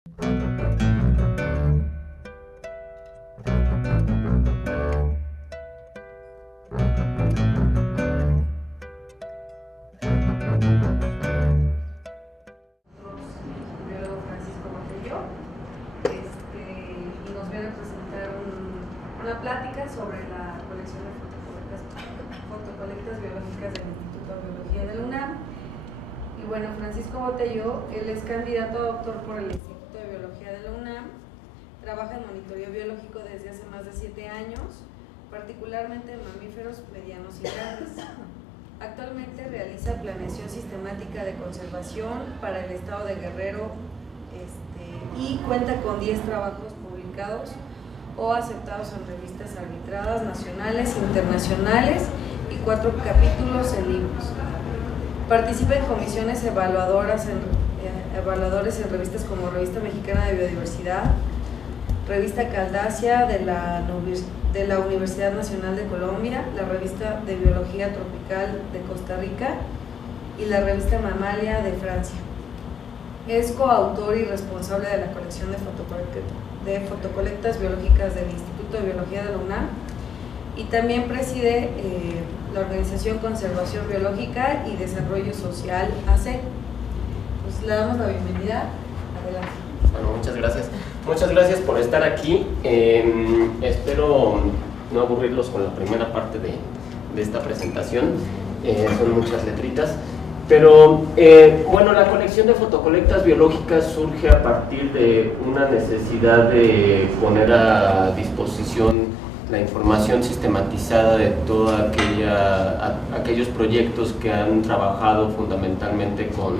Biólogo Francisco Botello, y nos viene a presentar una plática sobre la colección de fotocolectas biológicas del Instituto de Biología de la UNAM. Y bueno, Francisco Botello, él es candidato a doctor por el Instituto de Biología de la UNAM, trabaja en monitoreo biológico desde hace más de 7 años, particularmente en mamíferos medianos y grandes. Actualmente realiza planeación sistemática de conservación para el estado de Guerrero y cuenta con 10 trabajos publicados o aceptados en revistas arbitradas nacionales e internacionales y 4 capítulos en libros. Participa en comisiones evaluadores en revistas como Revista Mexicana de Biodiversidad, Revista Caldacia de la Universidad Nacional de Colombia, la Revista de Biología Tropical de Costa Rica y la Revista Mamalia de Francia. Es coautor y responsable de la colección de fotocolectas biológicas del Instituto de Biología de la UNAM y también preside la Organización Conservación Biológica y Desarrollo Social, AC. Pues le damos la bienvenida. Adelante. Bueno, muchas gracias. Muchas gracias por estar aquí. Espero no aburrirlos con la primera parte de esta presentación. Son muchas letritas. Pero, bueno, la colección de fotocolectas biológicas surge a partir de una necesidad de poner a disposición la información sistematizada de todos aquellos proyectos que han trabajado fundamentalmente con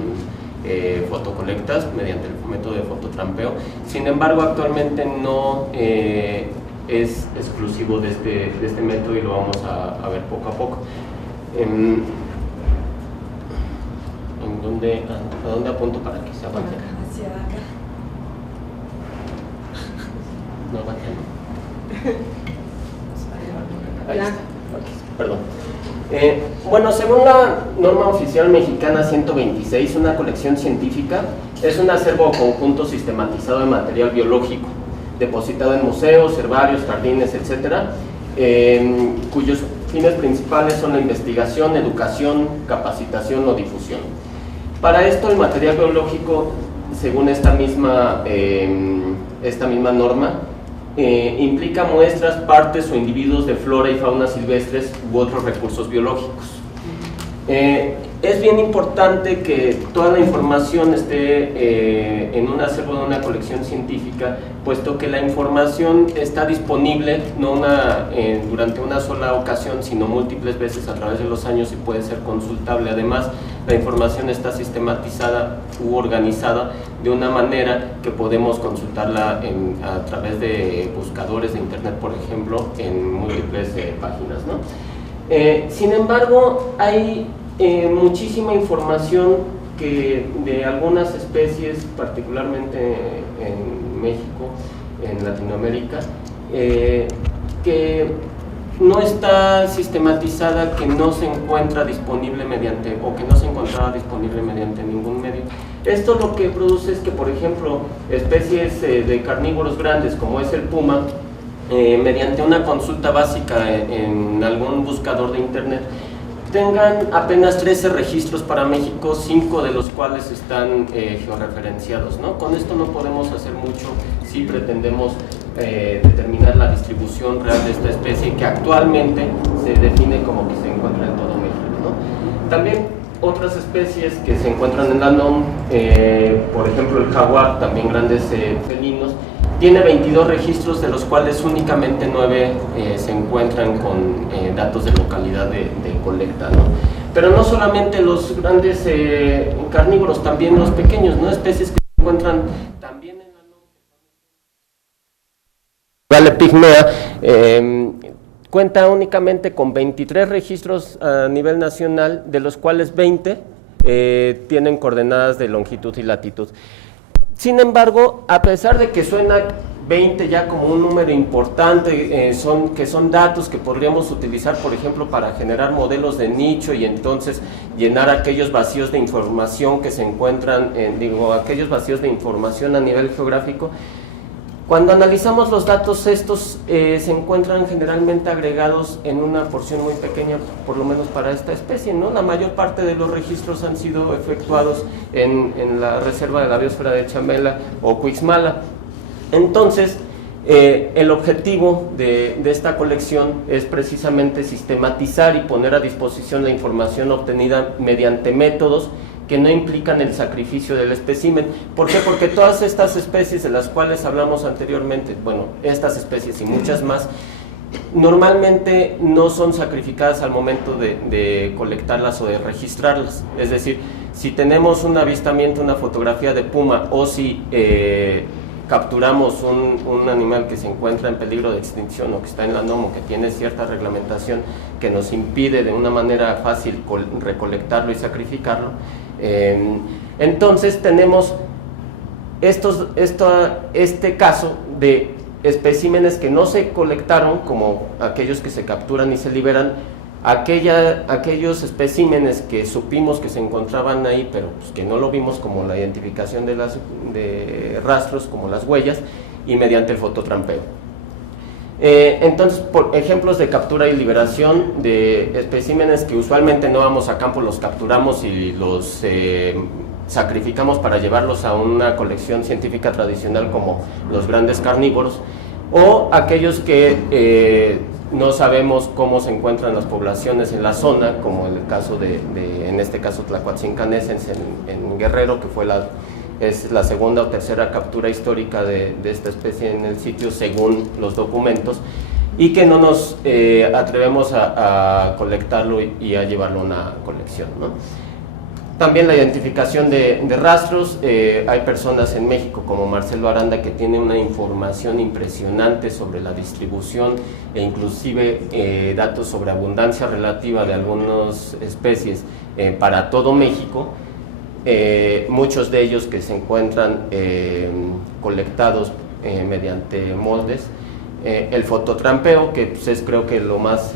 fotocolectas mediante el método de fototrampeo. Sin embargo, actualmente no es exclusivo de este método y lo vamos a ver poco a poco. ¿A dónde apunto para que se avance? Hacia acá. No avance. Ahí está. Okay, perdón. Bueno, según la norma oficial mexicana 126, una colección científica es un acervo o conjunto sistematizado de material biológico, depositado en museos, herbarios, jardines, etcétera, cuyos fines principales son la investigación, educación, capacitación o difusión. Para esto, el material biológico, según esta misma norma, implica muestras, partes o individuos de flora y fauna silvestres u otros recursos biológicos. Es bien importante que toda la información esté en un acervo de una colección científica, puesto que la información está disponible no durante una sola ocasión, sino múltiples veces a través de los años y puede ser consultable. Además, la información está sistematizada u organizada de una manera que podemos consultarla a través de buscadores de internet, por ejemplo, en múltiples páginas, ¿no? Sin embargo, hay muchísima información de algunas especies, particularmente en México, en Latinoamérica, que no está sistematizada, que no se encuentra disponible que no se encontraba disponible mediante ningún medio. Esto lo que produce es que, por ejemplo, especies de carnívoros grandes como es el puma, mediante una consulta básica en algún buscador de internet, tengan apenas 13 registros para México, 5 de los cuales están georreferenciados, ¿no? Con esto no podemos hacer mucho si pretendemos determinar la distribución real de esta especie, que actualmente se define como que se encuentra en todo México, ¿no? También otras especies que se encuentran en la NOM, por ejemplo el jaguar, también grandes felinos, tiene 22 registros, de los cuales únicamente 9 se encuentran con datos de localidad de colecta, ¿no? Pero no solamente los grandes carnívoros, también los pequeños, ¿no? Especies que se encuentran también en la Vale Pigmea, cuenta únicamente con 23 registros a nivel nacional, de los cuales 20 tienen coordenadas de longitud y latitud. Sin embargo, a pesar de que suena 20 ya como un número importante, que son datos que podríamos utilizar, por ejemplo, para generar modelos de nicho y entonces llenar aquellos vacíos de información que se encuentran, aquellos vacíos de información a nivel geográfico. Cuando analizamos los datos, estos se encuentran generalmente agregados en una porción muy pequeña, por lo menos para esta especie, ¿no? La mayor parte de los registros han sido efectuados en la reserva de la biosfera de Chamela o Cuixmala. Entonces, el objetivo de esta colección es precisamente sistematizar y poner a disposición la información obtenida mediante métodos que no implican el sacrificio del espécimen. ¿Por qué? Porque todas estas especies de las cuales hablamos anteriormente, bueno, estas especies y muchas más, normalmente no son sacrificadas al momento de colectarlas o de registrarlas. Es decir, si tenemos un avistamiento, una fotografía de puma, o si capturamos un animal que se encuentra en peligro de extinción o que está en la NOM o que tiene cierta reglamentación que nos impide de una manera fácil recolectarlo y sacrificarlo, entonces tenemos este caso de especímenes que no se colectaron, como aquellos que se capturan y se liberan, aquellos especímenes que supimos que se encontraban ahí, pero pues que no lo vimos, como la identificación de rastros, como las huellas, y mediante el fototrampeo. Entonces, por ejemplos de captura y liberación de especímenes que usualmente no vamos a campo, los capturamos y los sacrificamos para llevarlos a una colección científica tradicional, como los grandes carnívoros, o aquellos que no sabemos cómo se encuentran las poblaciones en la zona, como en el caso en este caso Tlacuatzincaneses en Guerrero, que es la segunda o tercera captura histórica de esta especie en el sitio según los documentos, y que no nos atrevemos a colectarlo y a llevarlo a una colección, ¿no? También la identificación de rastros. Hay personas en México como Marcelo Aranda que tiene una información impresionante sobre la distribución e inclusive datos sobre abundancia relativa de algunas especies para todo México. Muchos de ellos que se encuentran colectados mediante moldes. El fototrampeo, que pues, es creo que lo más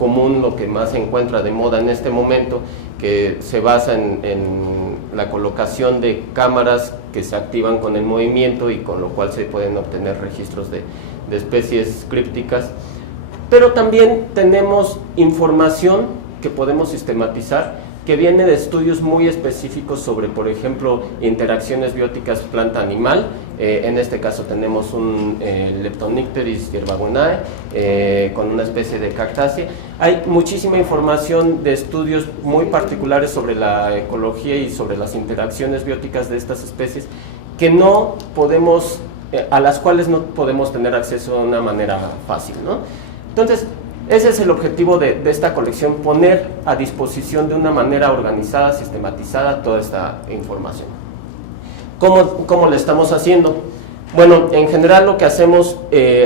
común, lo que más se encuentra de moda en este momento, que se basa en la colocación de cámaras que se activan con el movimiento y con lo cual se pueden obtener registros de especies crípticas. Pero también tenemos información que podemos sistematizar, que viene de estudios muy específicos sobre, por ejemplo, interacciones bióticas planta-animal. En este caso tenemos un Leptonicteris hierbagunae con una especie de cactácea. Hay muchísima información de estudios muy particulares sobre la ecología y sobre las interacciones bióticas de estas especies que no podemos, a las cuales no podemos tener acceso de una manera fácil, ¿no? Entonces, ese es el objetivo de esta colección, poner a disposición de una manera organizada, sistematizada, toda esta información. ¿Cómo lo estamos haciendo? Bueno, en general lo que hacemos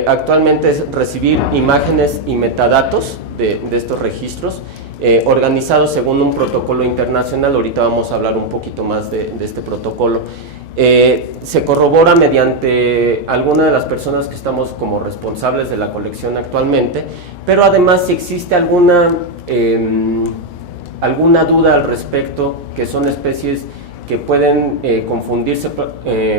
actualmente es recibir imágenes y metadatos de estos registros, organizados según un protocolo internacional. Ahorita vamos a hablar un poquito más de este protocolo. Se corrobora mediante alguna de las personas que estamos como responsables de la colección actualmente, pero además si existe alguna duda al respecto, que son especies que pueden confundirse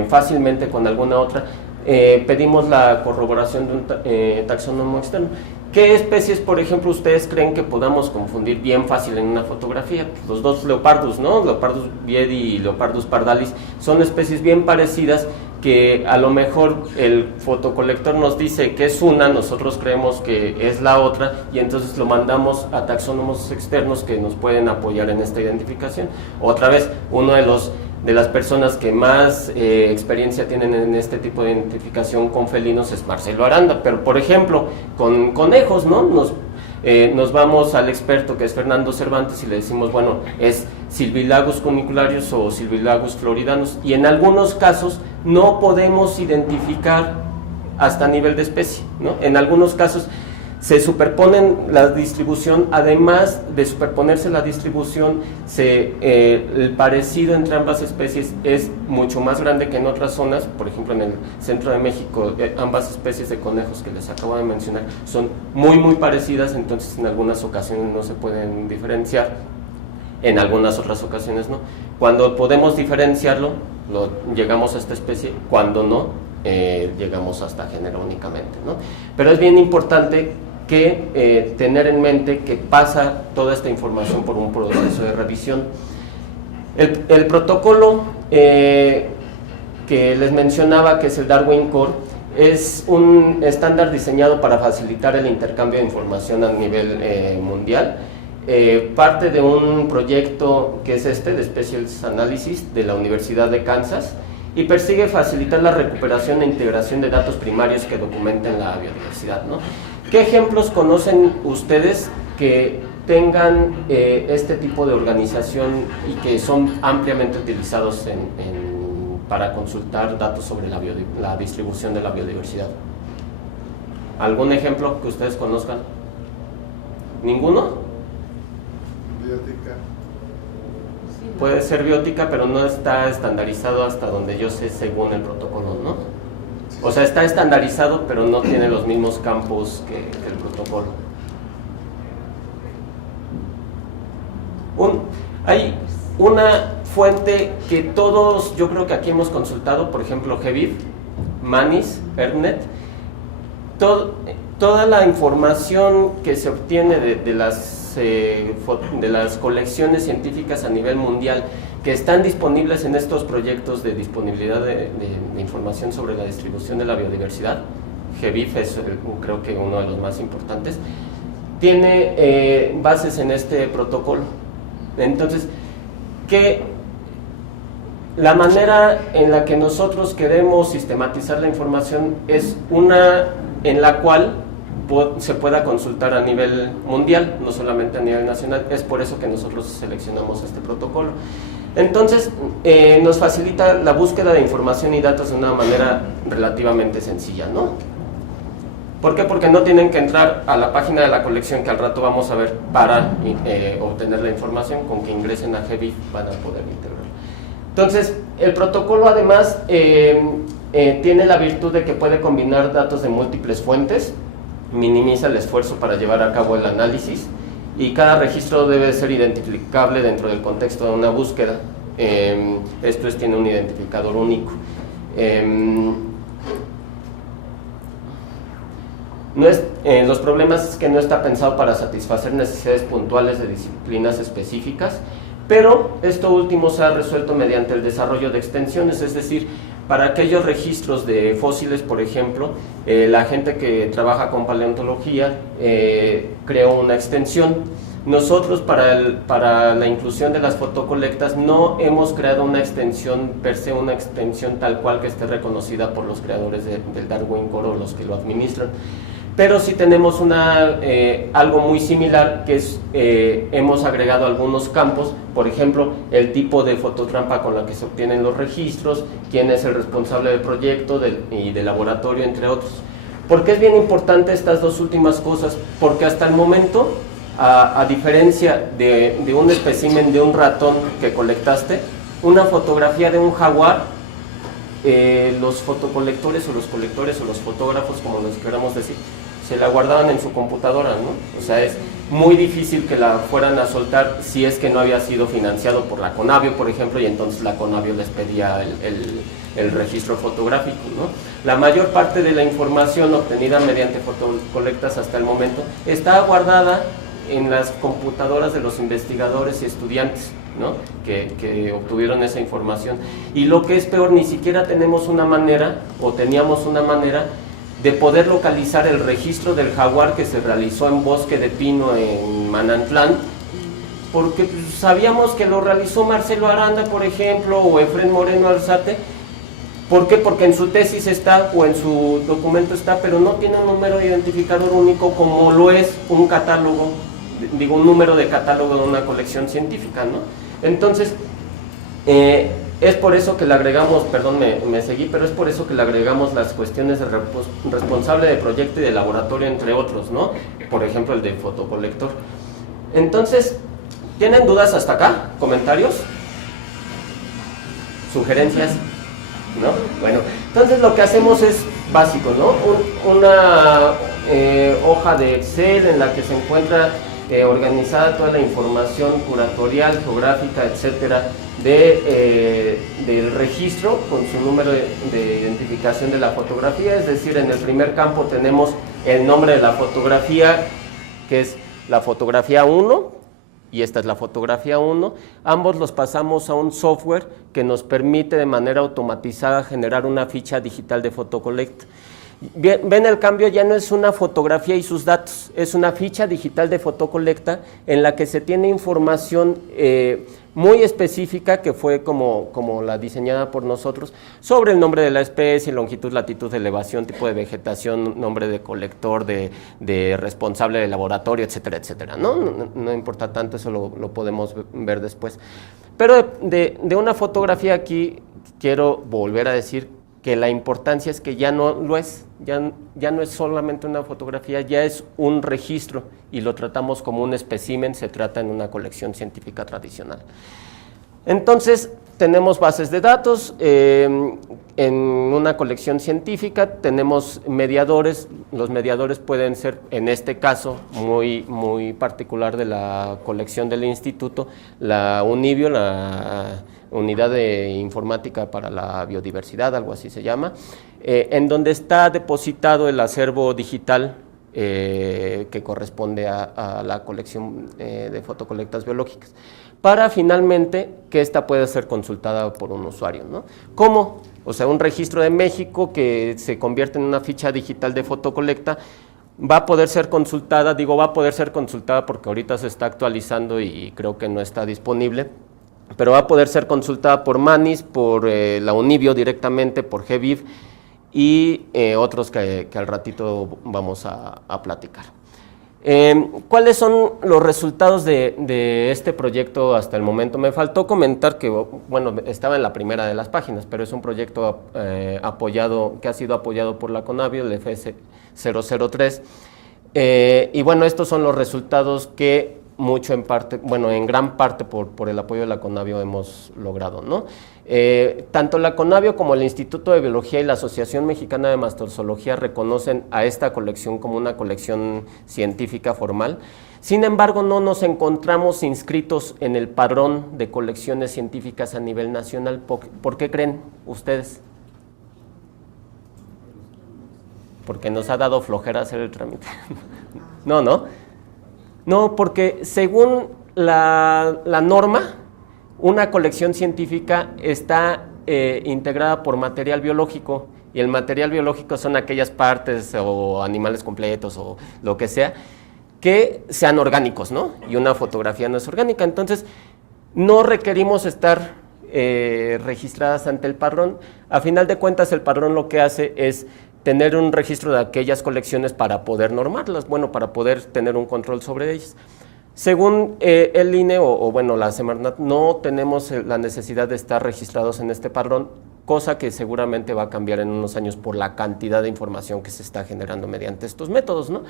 fácilmente con alguna otra, pedimos la corroboración de un taxónomo externo. ¿Qué especies, por ejemplo, ustedes creen que podamos confundir bien fácil en una fotografía? Los dos leopardus, ¿no? Leopardus viedi y Leopardus pardalis son especies bien parecidas que a lo mejor el fotocolector nos dice que es una, nosotros creemos que es la otra y entonces lo mandamos a taxónomos externos que nos pueden apoyar en esta identificación. Otra vez, uno de las personas que más experiencia tienen en este tipo de identificación con felinos es Marcelo Aranda, pero por ejemplo con conejos, ¿no? Nos vamos al experto que es Fernando Cervantes y le decimos, bueno, es Sylvilagus cunicularis o Sylvilagus floridanus, y en algunos casos no podemos identificar hasta nivel de especie, ¿no? En algunos casos se superponen la distribución, además de superponerse la distribución, el parecido entre ambas especies es mucho más grande que en otras zonas. Por ejemplo, en el centro de México, ambas especies de conejos que les acabo de mencionar son muy parecidas, entonces en algunas ocasiones no se pueden diferenciar, en algunas otras ocasiones no. Cuando podemos diferenciarlo, llegamos a esta especie, cuando no, llegamos hasta género únicamente, ¿no? Pero es bien importante que tener en mente que pasa toda esta información por un proceso de revisión. El protocolo que les mencionaba, que es el Darwin Core, es un estándar diseñado para facilitar el intercambio de información a nivel mundial. Parte de un proyecto que es de Species Analysis de la Universidad de Kansas, y persigue facilitar la recuperación e integración de datos primarios que documenten la biodiversidad, ¿no? ¿Qué ejemplos conocen ustedes que tengan este tipo de organización y que son ampliamente utilizados para consultar datos sobre la distribución de la biodiversidad? ¿Algún ejemplo que ustedes conozcan? ¿Ninguno? Biótica. Puede ser biótica, pero no está estandarizado hasta donde yo sé según el protocolo, ¿no? O sea, está estandarizado, pero no tiene los mismos campos que el protocolo. Hay una fuente que todos, yo creo que aquí hemos consultado, por ejemplo, GBIF, MANIS, EarthNet. Toda la información que se obtiene de las colecciones científicas a nivel mundial que están disponibles en estos proyectos de disponibilidad de información sobre la distribución de la biodiversidad, GBIF es creo que uno de los más importantes, tiene bases en este protocolo. Entonces, la manera en la que nosotros queremos sistematizar la información es una en la cual se pueda consultar a nivel mundial, no solamente a nivel nacional. Es por eso que nosotros seleccionamos este protocolo. Entonces, nos facilita la búsqueda de información y datos de una manera relativamente sencilla, ¿no? ¿Por qué? Porque no tienen que entrar a la página de la colección que al rato vamos a ver para obtener la información. Con que ingresen a GBIF van a poder integrar. Entonces, el protocolo además tiene la virtud de que puede combinar datos de múltiples fuentes, minimiza el esfuerzo para llevar a cabo el análisis, y cada registro debe ser identificable dentro del contexto de una búsqueda. Esto tiene un identificador único. Los problemas es que no está pensado para satisfacer necesidades puntuales de disciplinas específicas, pero esto último se ha resuelto mediante el desarrollo de extensiones, es decir, para aquellos registros de fósiles, por ejemplo, la gente que trabaja con paleontología creó una extensión. Nosotros para la inclusión de las fotocolectas no hemos creado una extensión per se, una extensión tal cual que esté reconocida por los creadores del Darwin Core o los que lo administran, pero sí tenemos algo muy similar, que es hemos agregado algunos campos, por ejemplo, el tipo de fototrampa con la que se obtienen los registros, quién es el responsable del proyecto y del laboratorio, entre otros. ¿Por qué es bien importante estas dos últimas cosas? Porque hasta el momento, a diferencia de un espécimen de un ratón que colectaste, una fotografía de un jaguar, los fotocolectores o los colectores o los fotógrafos, como los queramos decir, se la guardaban en su computadora, ¿no? O sea, es muy difícil que la fueran a soltar si es que no había sido financiado por la Conavio, por ejemplo, y entonces la Conavio les pedía el registro fotográfico, ¿no? La mayor parte de la información obtenida mediante fotocolectas hasta el momento está guardada en las computadoras de los investigadores y estudiantes, ¿no? que obtuvieron esa información. Y lo que es peor, ni siquiera tenemos una manera, o teníamos una manera, de poder localizar el registro del jaguar que se realizó en Bosque de Pino en Manantlán, porque sabíamos que lo realizó Marcelo Aranda, por ejemplo, o Efrén Moreno Alzate. ¿Por qué? Porque en su tesis está, o en su documento está, pero no tiene un número de identificador único como lo es un catálogo, digo, un número de catálogo de una colección científica, ¿no? Entonces, Es por eso que le agregamos, perdón, me seguí, pero es por eso que le agregamos las cuestiones de responsable de proyecto y de laboratorio, entre otros, ¿no? Por ejemplo, el de fotocolector. Entonces, ¿tienen dudas hasta acá? ¿Comentarios? ¿Sugerencias? ¿No? Bueno, entonces lo que hacemos es básico, ¿no? Una hoja de Excel en la que se encuentra organizada toda la información curatorial, geográfica, etcétera, del registro con su número de identificación de la fotografía. Es decir, en el primer campo tenemos el nombre de la fotografía, que es la fotografía 1, y esta es la fotografía 1. Ambos los pasamos a un software que nos permite de manera automatizada generar una ficha digital de fotocolecta. Ven el cambio, ya no es una fotografía y sus datos, es una ficha digital de fotocolecta en la que se tiene información muy específica, que fue como la diseñada por nosotros, sobre el nombre de la especie, longitud, latitud, elevación, tipo de vegetación, nombre de colector, de responsable de laboratorio, etcétera, etcétera. No importa tanto, eso lo podemos ver después. Pero de una fotografía aquí quiero volver a decir que la importancia es que ya no lo es, ya no es solamente una fotografía, ya es un registro y lo tratamos como un espécimen, se trata en una colección científica tradicional. Entonces, tenemos bases de datos, en una colección científica tenemos mediadores. Los mediadores pueden ser, en este caso, muy particular de la colección del instituto, la UNIBIO, la Unidad de Informática para la Biodiversidad, algo así se llama, en donde está depositado el acervo digital que corresponde a la colección de fotocolectas biológicas, para finalmente que ésta pueda ser consultada por un usuario, ¿no? ¿Cómo? O sea, un registro de México que se convierte en una ficha digital de fotocolecta va a poder ser consultada, digo va a poder ser consultada porque ahorita se está actualizando y creo que no está disponible, pero va a poder ser consultada por Manis, por la UNIBIO directamente, por GBIF y otros que al ratito vamos a platicar. ¿Cuáles son los resultados de este proyecto hasta el momento? Me faltó comentar que, bueno, estaba en la primera de las páginas, pero es un proyecto apoyado, que ha sido apoyado por la CONABIO, el FS003, y bueno, estos son los resultados que mucho en parte, bueno, en gran parte por el apoyo de la CONABIO hemos logrado, ¿no? Tanto la CONABIO como el Instituto de Biología y la Asociación Mexicana de Mastozoología reconocen a esta colección como una colección científica formal. Sin embargo, no nos encontramos inscritos en el padrón de colecciones científicas a nivel nacional. ¿Por qué creen ustedes? Porque nos ha dado flojera hacer el trámite. No, porque según la norma, una colección científica está integrada por material biológico, y el material biológico son aquellas partes o animales completos o lo que sea, que sean orgánicos, ¿no? Y una fotografía no es orgánica, entonces no requerimos estar registradas ante el padrón. A final de cuentas, el padrón lo que hace es tener un registro de aquellas colecciones para poder normarlas, bueno, para poder tener un control sobre ellas. Según el INE o bueno, la Semarnat, no tenemos la necesidad de estar registrados en este padrón, cosa que seguramente va a cambiar en unos años por la cantidad de información que se está generando mediante estos métodos, ¿no?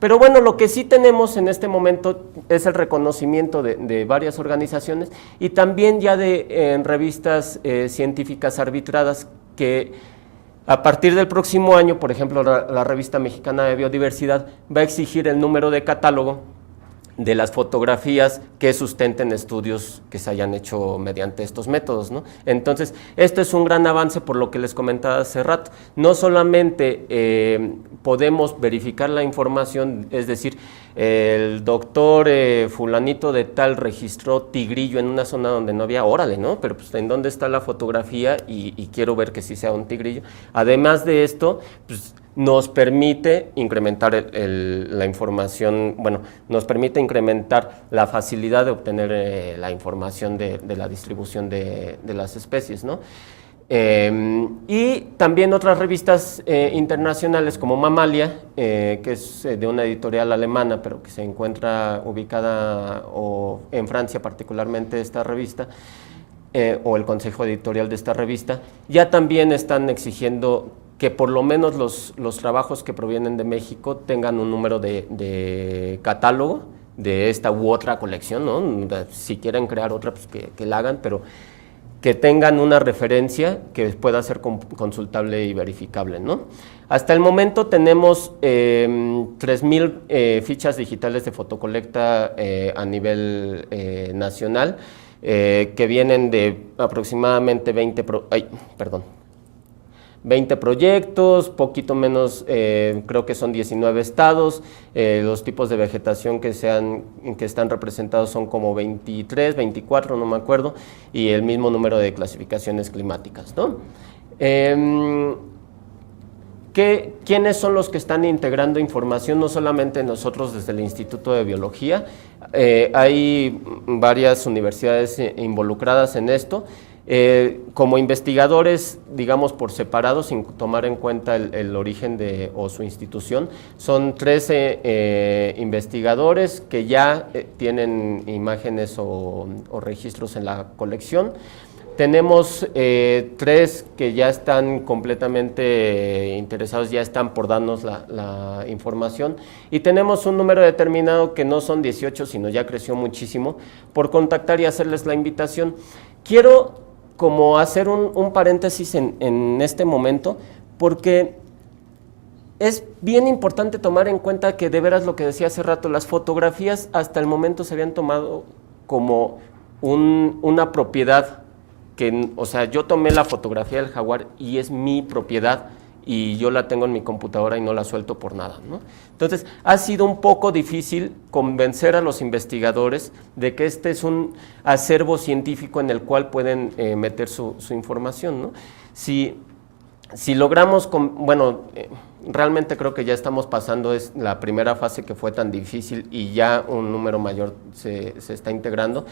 Pero bueno, lo que sí tenemos en este momento es el reconocimiento de varias organizaciones y también ya en revistas científicas arbitradas que a partir del próximo año, por ejemplo, la Revista Mexicana de Biodiversidad va a exigir el número de catálogo de las fotografías que sustenten estudios que se hayan hecho mediante estos métodos, ¿no? Entonces, esto es un gran avance por lo que les comentaba hace rato. No solamente podemos verificar la información, es decir, el doctor fulanito de tal registró tigrillo en una zona donde no había, órale, ¿no? Pero pues en dónde está la fotografía y quiero ver que sí sea un tigrillo. Además de esto, pues nos permite incrementar la información, bueno, nos permite incrementar la facilidad de obtener la información de la distribución de las especies, ¿no? Y también otras revistas internacionales como Mamalia, que es de una editorial alemana, pero que se encuentra ubicada en Francia particularmente esta revista, o el consejo editorial de esta revista, ya también están exigiendo que por lo menos los trabajos que provienen de México tengan un número de catálogo de esta u otra colección, ¿no? Si quieren crear otra, pues que la hagan, pero que tengan una referencia que pueda ser consultable y verificable, ¿no? Hasta el momento tenemos 3,000 fichas digitales de fotocolecta a nivel nacional, que vienen de aproximadamente 20 proyectos, poquito menos, creo que son 19 estados, los tipos de vegetación que están representados son como 23, 24, no me acuerdo, y el mismo número de clasificaciones climáticas, ¿no? ¿Quiénes son los que están integrando información? No solamente nosotros desde el Instituto de Biología, hay varias universidades involucradas en esto. Como investigadores, digamos por separado, sin tomar en cuenta el origen o su institución, son 13 investigadores que ya tienen imágenes o registros en la colección. Tenemos 3 que ya están completamente interesados, ya están por darnos la información, y tenemos un número determinado que no son 18, sino ya creció muchísimo, por contactar y hacerles la invitación. Quiero como hacer un paréntesis en este momento, porque es bien importante tomar en cuenta que de veras lo que decía hace rato, las fotografías hasta el momento se habían tomado como una propiedad, o sea, yo tomé la fotografía del jaguar y es mi propiedad y yo la tengo en mi computadora y no la suelto por nada, ¿no? Entonces, ha sido un poco difícil convencer a los investigadores de que este es un acervo científico en el cual pueden meter su información, ¿no? Si logramos, realmente creo que ya estamos pasando la primera fase que fue tan difícil y ya un número mayor se está integrando.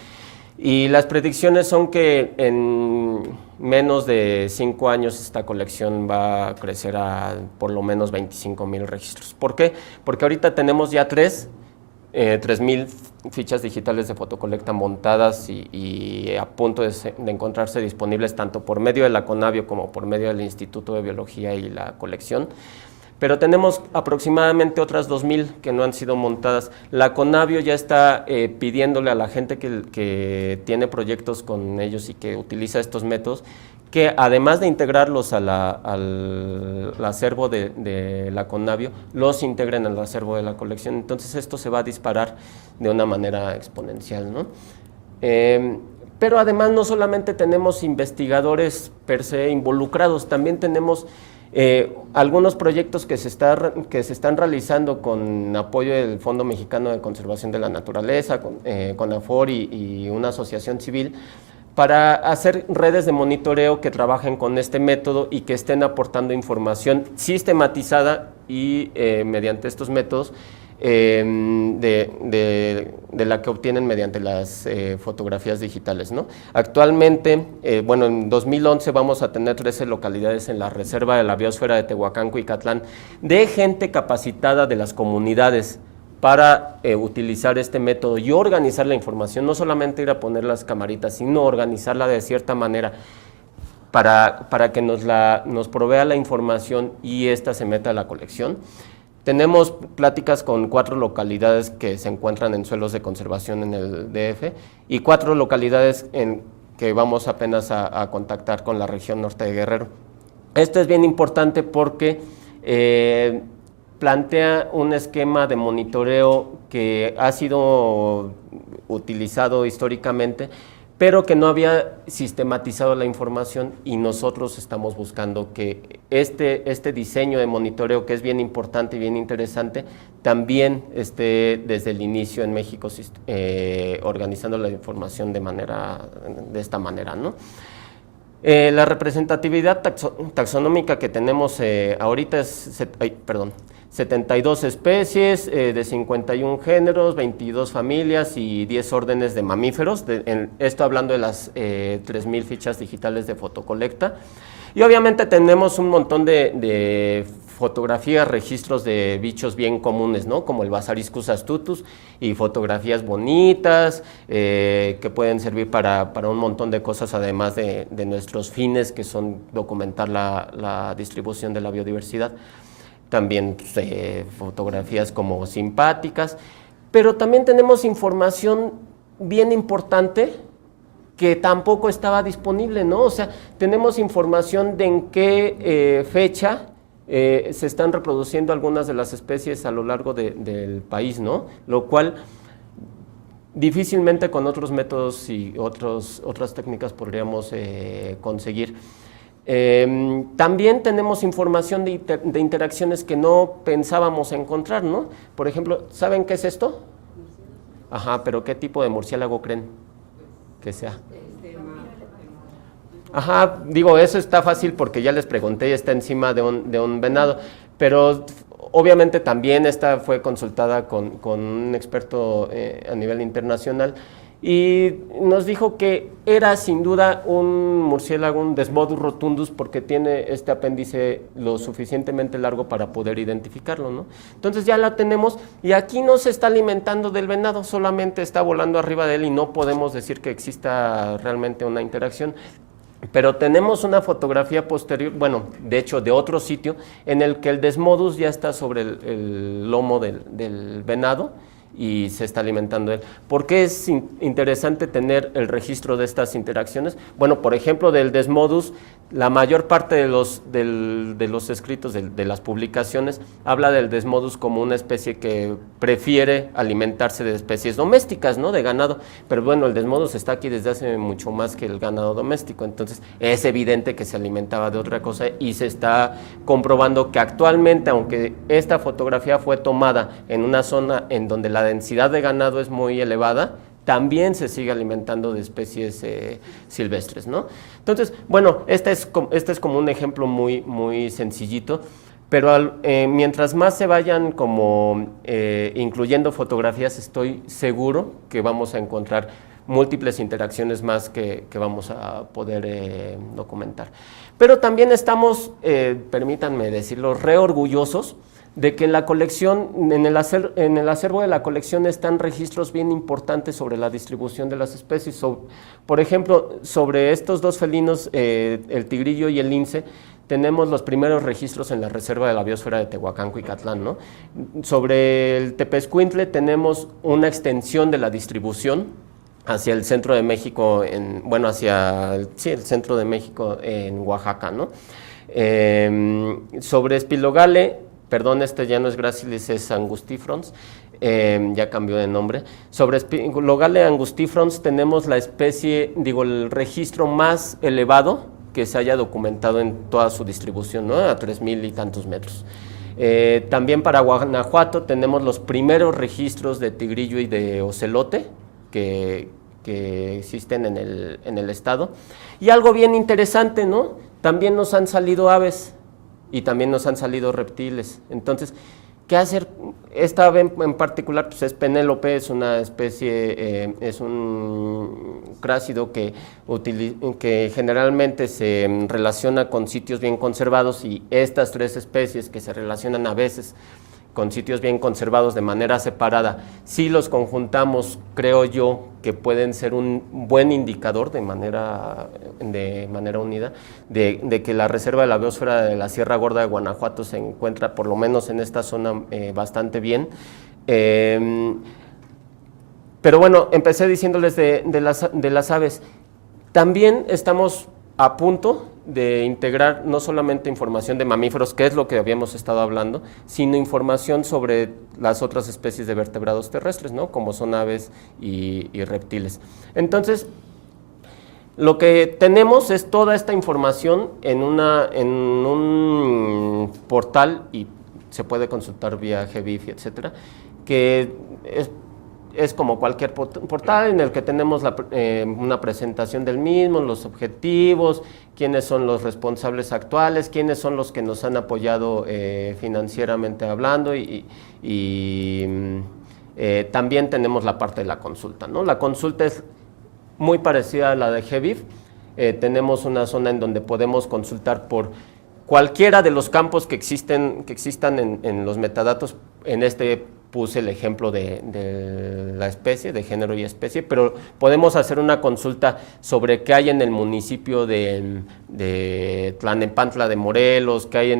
Y las predicciones son que en menos de 5 años esta colección va a crecer a por lo menos 25,000 registros. ¿Por qué? Porque ahorita tenemos ya 3,000 fichas digitales de fotocolecta montadas y a punto de encontrarse disponibles tanto por medio de la Conavio como por medio del Instituto de Biología y la colección. Pero tenemos aproximadamente otras 2,000 que no han sido montadas. La Conavio ya está pidiéndole a la gente que tiene proyectos con ellos y que utiliza estos métodos, que además de integrarlos al acervo de la Conavio, los integren al acervo de la colección. Entonces esto se va a disparar de una manera exponencial, ¿no? Pero además no solamente tenemos investigadores per se involucrados, también tenemos algunos proyectos que se están realizando con apoyo del Fondo Mexicano de Conservación de la Naturaleza, con AFOR y una asociación civil, para hacer redes de monitoreo que trabajen con este método y que estén aportando información sistematizada y mediante estos métodos de la que obtienen mediante las fotografías digitales, ¿no? Actualmente, en 2011 vamos a tener 13 localidades en la Reserva de la Biosfera de Tehuacán, Cuicatlán, de gente capacitada de las comunidades para utilizar este método y organizar la información, no solamente ir a poner las camaritas, sino organizarla de cierta manera para que nos provea la información y esta se meta a la colección. Tenemos pláticas con 4 localidades que se encuentran en suelos de conservación en el DF y 4 localidades que vamos apenas a contactar con la región norte de Guerrero. Esto es bien importante porque plantea un esquema de monitoreo que ha sido utilizado históricamente, pero que no había sistematizado la información, y nosotros estamos buscando que este diseño de monitoreo, que es bien importante y bien interesante, también esté desde el inicio en México organizando la información de esta manera, ¿no? La representatividad taxonómica que tenemos ahorita es 72 especies de 51 géneros, 22 familias y 10 órdenes de mamíferos, esto hablando de las 3,000 fichas digitales de fotocolecta. Y obviamente tenemos un montón de fotografías, registros de bichos bien comunes, ¿no? Como el Basariscus astutus, y fotografías bonitas, que pueden servir para un montón de cosas, además de nuestros fines, que son documentar la distribución de la biodiversidad. También fotografías como simpáticas, pero también tenemos información bien importante que tampoco estaba disponible, ¿no? O sea, tenemos información de en qué fecha se están reproduciendo algunas de las especies a lo largo del país, ¿no? Lo cual difícilmente con otros métodos y otras técnicas podríamos conseguir. También tenemos información de interacciones que no pensábamos encontrar, ¿no? Por ejemplo, ¿saben qué es esto? Ajá, pero ¿qué tipo de murciélago creen que sea? Ajá, digo, eso está fácil porque ya les pregunté y está encima de un venado, pero obviamente también esta fue consultada con un experto a nivel internacional y nos dijo que era sin duda un murciélago, un Desmodus rotundus, porque tiene este apéndice lo suficientemente largo para poder identificarlo, ¿no? Entonces ya la tenemos y aquí no se está alimentando del venado, solamente está volando arriba de él y no podemos decir que exista realmente una interacción. Pero tenemos una fotografía posterior, bueno, de hecho de otro sitio, en el que el Desmodus ya está sobre el lomo del venado y se está alimentando él. ¿Por qué es interesante tener el registro de estas interacciones? Bueno, por ejemplo, del Desmodus, la mayor parte de los escritos, de las publicaciones, habla del Desmodus como una especie que prefiere alimentarse de especies domésticas, ¿no? De ganado. Pero bueno, el Desmodus está aquí desde hace mucho más que el ganado doméstico, entonces es evidente que se alimentaba de otra cosa y se está comprobando que actualmente, aunque esta fotografía fue tomada en una zona en donde la densidad de ganado es muy elevada, también se sigue alimentando de especies silvestres, ¿no? Entonces, bueno, este es como un ejemplo muy, muy sencillito, pero mientras más se vayan como incluyendo fotografías, estoy seguro que vamos a encontrar múltiples interacciones más que vamos a poder documentar. Pero también estamos, permítanme decirlo, re orgullosos de que en la colección, en el acervo de la colección están registros bien importantes sobre la distribución de las especies. Por ejemplo, sobre estos dos felinos, el tigrillo y el lince, tenemos los primeros registros en la Reserva de la Biosfera de Tehuacán-Cuicatlán, ¿no? Sobre el tepezcuintle tenemos una extensión de la distribución hacia el centro de México, hacia el centro de México en Oaxaca, ¿no? Sobre Spilogale, perdón, este ya no es Gracilis, es Angustifrons, ya cambió de nombre. Sobre Spilogale angustifrons tenemos la especie, el registro más elevado que se haya documentado en toda su distribución, ¿no? A 3,000 y tantos metros. También para Guanajuato tenemos los primeros registros de tigrillo y de ocelote que existen en el estado. Y algo bien interesante, ¿no? También nos han salido aves y también nos han salido reptiles. Entonces, ¿qué hacer? Esta ave en particular pues es Penélope, es una especie, es un crásido que generalmente se relaciona con sitios bien conservados, y estas tres especies que se relacionan a veces con sitios bien conservados de manera separada, si los conjuntamos, creo yo que pueden ser un buen indicador de manera unida de que la Reserva de la Biosfera de la Sierra Gorda de Guanajuato se encuentra por lo menos en esta zona bastante bien. Pero bueno, empecé diciéndoles de las aves. También estamos a punto de integrar no solamente información de mamíferos, que es lo que habíamos estado hablando, sino información sobre las otras especies de vertebrados terrestres, ¿no? Como son aves y reptiles. Entonces, lo que tenemos es toda esta información en un portal, y se puede consultar vía GBIF, etcétera, que es como cualquier portal en el que tenemos una presentación del mismo, los objetivos, quiénes son los responsables actuales, quiénes son los que nos han apoyado financieramente hablando, y también tenemos la parte de la consulta, ¿no? La consulta es muy parecida a la de GBIF. Tenemos una zona en donde podemos consultar por cualquiera de los campos que existan en los metadatos. En este puse el ejemplo de la especie, de género y especie, pero podemos hacer una consulta sobre qué hay en el municipio de Tlalnepantla de Morelos, qué hay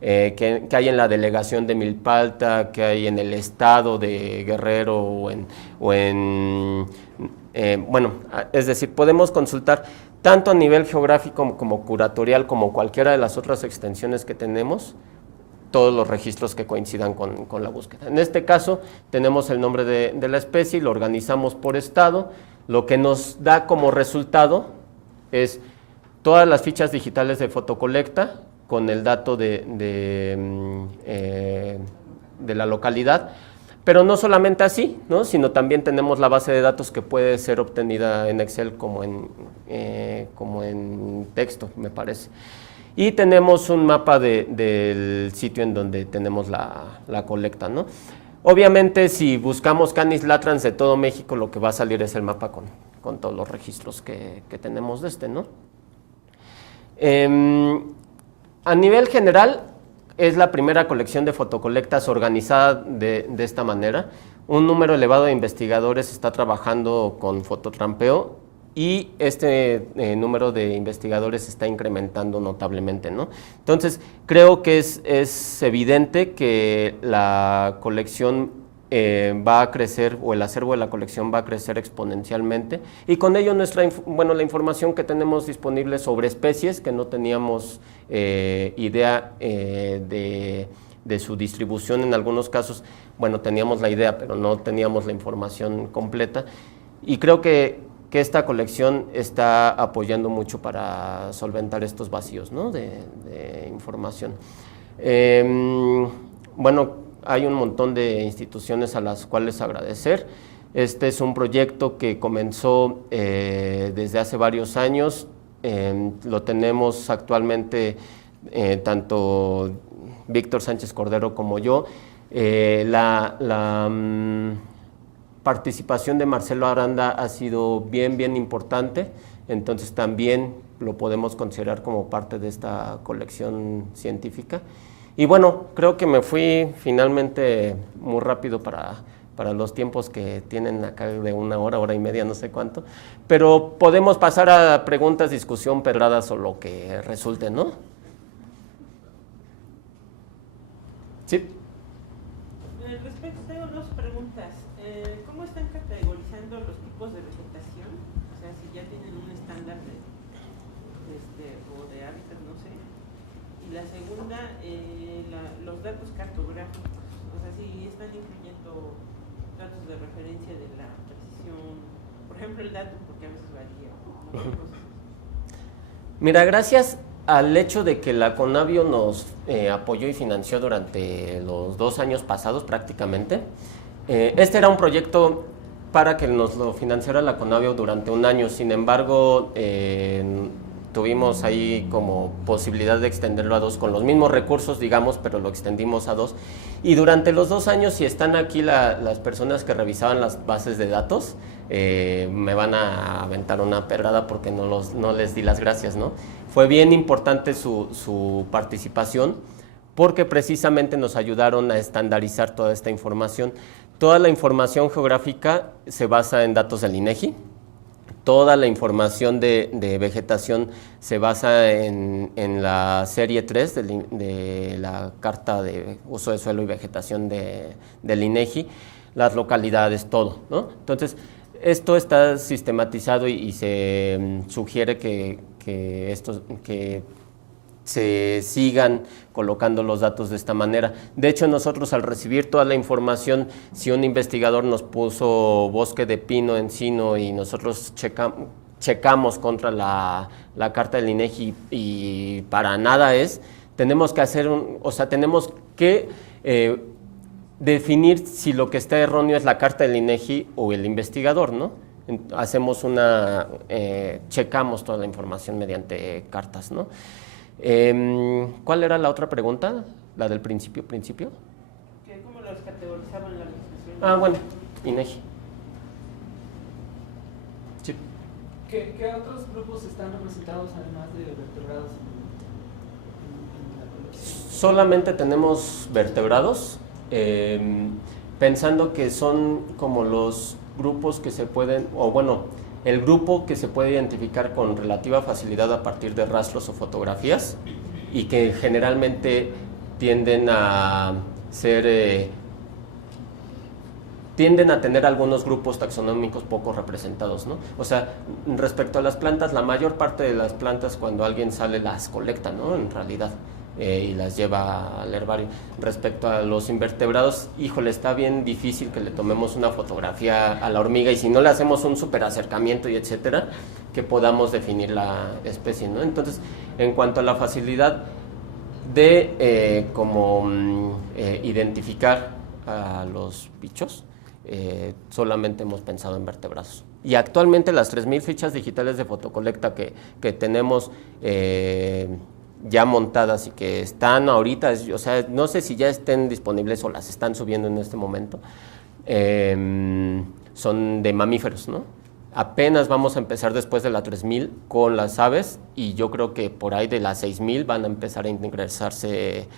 qué hay en la delegación de Milpalta, qué hay en el estado de Guerrero bueno, es decir, podemos consultar tanto a nivel geográfico como curatorial, como cualquiera de las otras extensiones que tenemos, todos los registros que coincidan con la búsqueda. En este caso, tenemos el nombre de la especie y lo organizamos por estado. Lo que nos da como resultado es todas las fichas digitales de fotocolecta con el dato de la localidad, pero no solamente así, ¿no? Sino también tenemos la base de datos que puede ser obtenida en Excel como en texto, me parece. Y tenemos un mapa del sitio en donde tenemos la colecta, ¿no? Obviamente, si buscamos Canis latrans de todo México, lo que va a salir es el mapa con todos los registros que tenemos de ¿no? A nivel general, es la primera colección de fotocolectas organizada de esta manera. Un número elevado de investigadores está trabajando con fototrampeo y este número de investigadores se está incrementando notablemente, ¿no? Entonces, creo que es evidente que la colección va a crecer, o el acervo de la colección va a crecer exponencialmente, y con ello la información que tenemos disponible sobre especies que no teníamos idea de su distribución. En algunos casos, bueno, teníamos la idea, pero no teníamos la información completa, y creo que esta colección está apoyando mucho para solventar estos vacíos, ¿no? de información. Bueno, hay un montón de instituciones a las cuales agradecer. Este es un proyecto que comenzó desde hace varios años. Lo tenemos actualmente tanto Víctor Sánchez Cordero como yo. Participación de Marcelo Aranda ha sido bien importante, entonces también lo podemos considerar como parte de esta colección científica. Y bueno, creo que me fui finalmente muy rápido para los tiempos que tienen acá de 1 hora, hora y media, no sé cuánto, pero podemos pasar a preguntas, discusión, pedradas o lo que resulte, ¿no? Sí. Respecto, tengo 2 preguntas. ¿Cómo están categorizando los tipos de vegetación? O sea, si ya tienen un estándar o de hábitat, no sé. Y la segunda, los datos cartográficos. O sea, si están incluyendo datos de referencia de la precisión, por ejemplo, el dato, porque a veces varía. ¿No? Mira, gracias al hecho de que la Conavio nos apoyó y financió durante los 2 años pasados prácticamente. Este era un proyecto para que nos lo financiara la Conavio durante 1 año, sin embargo, tuvimos ahí como posibilidad de extenderlo a 2 con los mismos recursos, digamos, pero lo extendimos a 2. Y durante los 2 años, si están aquí las personas que revisaban las bases de datos, me van a aventar una pedrada porque no les di las gracias, ¿no? Fue bien importante su participación porque precisamente nos ayudaron a estandarizar toda esta información. Toda la información geográfica se basa en datos del INEGI. Toda la información de vegetación se basa en la serie 3 de la Carta de Uso de Suelo y Vegetación del INEGI, las localidades, todo, ¿no? Entonces, esto está sistematizado y se sugiere que se sigan colocando los datos de esta manera. De hecho, nosotros al recibir toda la información, si un investigador nos puso bosque de pino, encino, y nosotros checamos contra la carta del INEGI y para nada tenemos que hacer tenemos que definir si lo que está erróneo es la carta del INEGI o el investigador, ¿no? Hacemos checamos toda la información mediante cartas, ¿no? ¿Cuál era la otra pregunta? ¿La del principio? ¿Cómo los categorizaban la legislación? Bueno, INEGI. Sí. ¿Qué otros grupos están representados además de vertebrados solamente tenemos vertebrados, pensando que son como los grupos que se pueden, o bueno, el grupo que se puede identificar con relativa facilidad a partir de rastros o fotografías y que generalmente tienden a ser, tienden a tener algunos grupos taxonómicos poco representados, ¿no? O sea, respecto a las plantas, la mayor parte de las plantas cuando alguien sale las colecta, ¿no? En realidad, y las lleva al herbario. Respecto a los invertebrados, híjole, está bien difícil que le tomemos una fotografía a la hormiga y si no le hacemos un súper acercamiento y etcétera, que podamos definir la especie, ¿no? Entonces, en cuanto a la facilidad de identificar a los bichos, solamente hemos pensado en vertebrados. Y actualmente las 3.000 fichas digitales de fotocolecta que tenemos ya montadas y que están ahorita, o sea, no sé si ya estén disponibles o las están subiendo en este momento, son de mamíferos, ¿no? Apenas vamos a empezar después de la 3.000 con las aves y yo creo que por ahí de las 6.000 van a empezar a ingresarse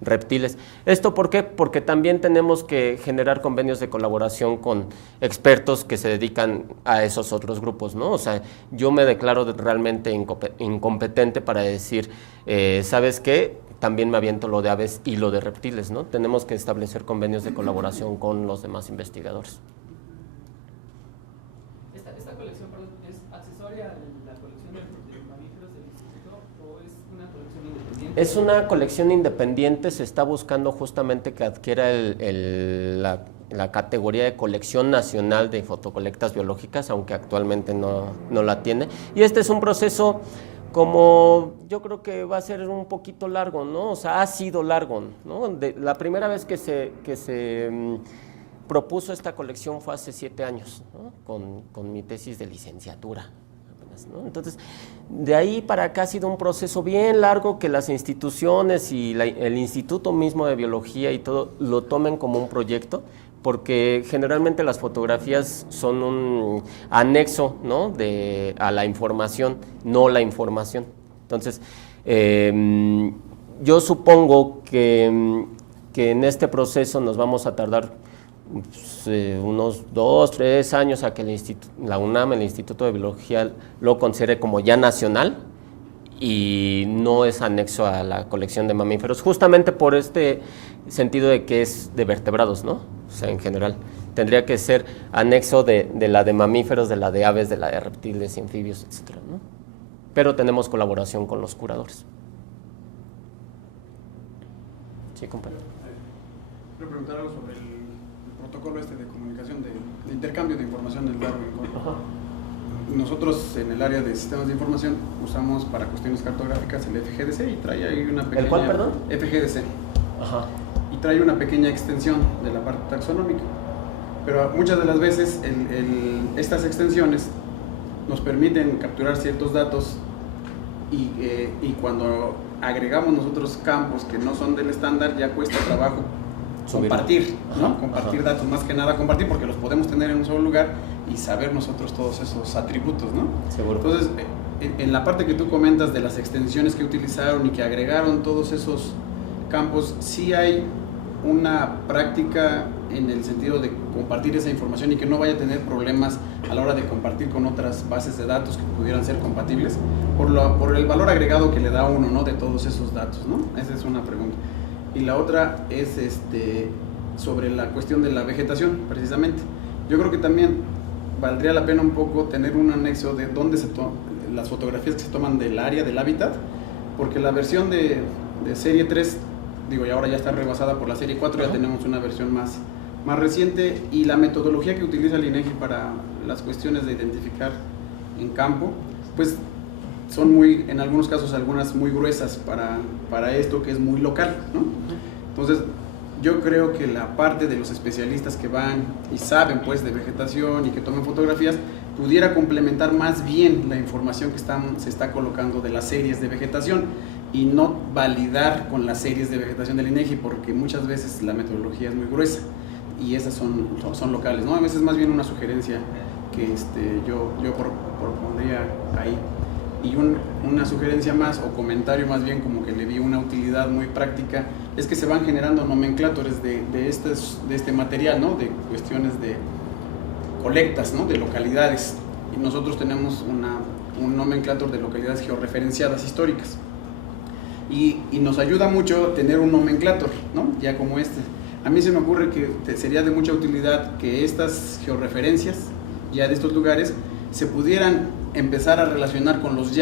reptiles. ¿Esto por qué? Porque también tenemos que generar convenios de colaboración con expertos que se dedican a esos otros grupos, ¿no? O sea, yo me declaro realmente incompetente para decir, ¿sabes qué? También me aviento lo de aves y lo de reptiles, ¿no? Tenemos que establecer convenios de colaboración con los demás investigadores. ¿Esta colección es accesoria a la colección de mamíferos del instituto o es una colección independiente? Es una colección independiente, se está buscando justamente que adquiera la categoría de colección nacional de fotocolectas biológicas, aunque actualmente no la tiene. Y este es un proceso como yo creo que va a ser un poquito largo, ¿no? O sea, ha sido largo, ¿no? La primera vez que se propuso esta colección fue hace 7 años, ¿no? con mi tesis de licenciatura, ¿no? Entonces, de ahí para acá ha sido un proceso bien largo que las instituciones y el instituto mismo de biología y todo lo tomen como un proyecto, porque generalmente las fotografías son un anexo, ¿no? a la información, no la información. Entonces, yo supongo que en este proceso nos vamos a tardar unos 2, 3 años a que la UNAM, el Instituto de Biología, lo considere como ya nacional y no es anexo a la colección de mamíferos, justamente por este sentido de que es de vertebrados, ¿no? O sea, en general. Tendría que ser anexo de la de mamíferos, de la de aves, de la de reptiles y anfibios, etcétera, ¿no? Pero tenemos colaboración con los curadores. Sí, compañero. Quiero preguntar algo sobre el protocolo de comunicación, de intercambio de información del Darwin. Nosotros en el área de sistemas de información usamos para cuestiones cartográficas el FGDC y trae ahí una pequeña... ¿El cuál, perdón? FGDC. Ajá. Y trae una pequeña extensión de la parte taxonómica. Pero muchas de las veces estas extensiones nos permiten capturar ciertos datos y cuando agregamos nosotros campos que no son del estándar ya cuesta trabajo compartir, ¿no? Compartir datos, más que nada compartir porque los podemos tener en un solo lugar y saber nosotros todos esos atributos, ¿no? Seguro. Entonces, en la parte que tú comentas de las extensiones que utilizaron y que agregaron todos esos campos, sí hay una práctica en el sentido de compartir esa información y que no vaya a tener problemas a la hora de compartir con otras bases de datos que pudieran ser compatibles por el valor agregado que le da uno, ¿no? De todos esos datos, ¿no? Esa es una pregunta. Y la otra es sobre la cuestión de la vegetación, precisamente. Yo creo que también valdría la pena un poco tener un anexo de dónde se toman las fotografías que se toman del área, del hábitat, porque la versión de serie 3, digo, y ahora ya está rebasada por la serie 4, ya tenemos una versión más reciente, y la metodología que utiliza el INEGI para las cuestiones de identificar en campo, pues son en algunos casos, algunas muy gruesas para esto que es muy local, ¿no? Entonces, yo creo que la parte de los especialistas que van y saben pues de vegetación y que toman fotografías, pudiera complementar más bien la información que se está colocando de las series de vegetación y no validar con las series de vegetación del INEGI, porque muchas veces la metodología es muy gruesa y esas son locales, ¿no? A veces más bien una sugerencia que yo propondría ahí. Y una sugerencia más, o comentario más bien, como que le vi una utilidad muy práctica, es que se van generando nomenclatores de este material, ¿no? De cuestiones de colectas, ¿no? De localidades. Y nosotros tenemos un nomenclator de localidades georreferenciadas históricas. Y nos ayuda mucho tener un nomenclator, ¿no? Ya como este. A mí se me ocurre que sería de mucha utilidad que estas georreferencias, ya de estos lugares, se pudieran empezar a relacionar con los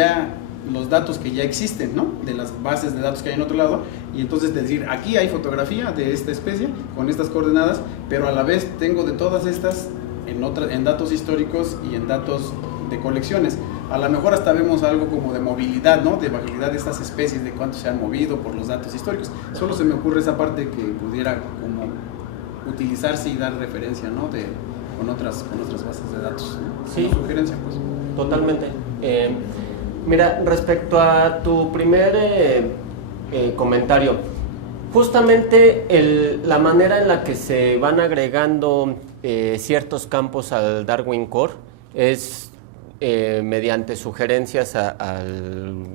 datos que ya existen, ¿no? De las bases de datos que hay en otro lado, y entonces decir, aquí hay fotografía de esta especie con estas coordenadas, pero a la vez tengo de todas estas en datos históricos y en datos de colecciones. A lo mejor hasta vemos algo como de movilidad, ¿no? De variedad de estas especies, de cuánto se han movido por los datos históricos. Solo se me ocurre esa parte que pudiera como utilizarse y dar referencia, ¿no? Con otras bases de datos, ¿no? Sí. Como sugerencia, pues. Totalmente. Mira, respecto a tu primer comentario, justamente la manera en la que se van agregando ciertos campos al Darwin Core es mediante sugerencias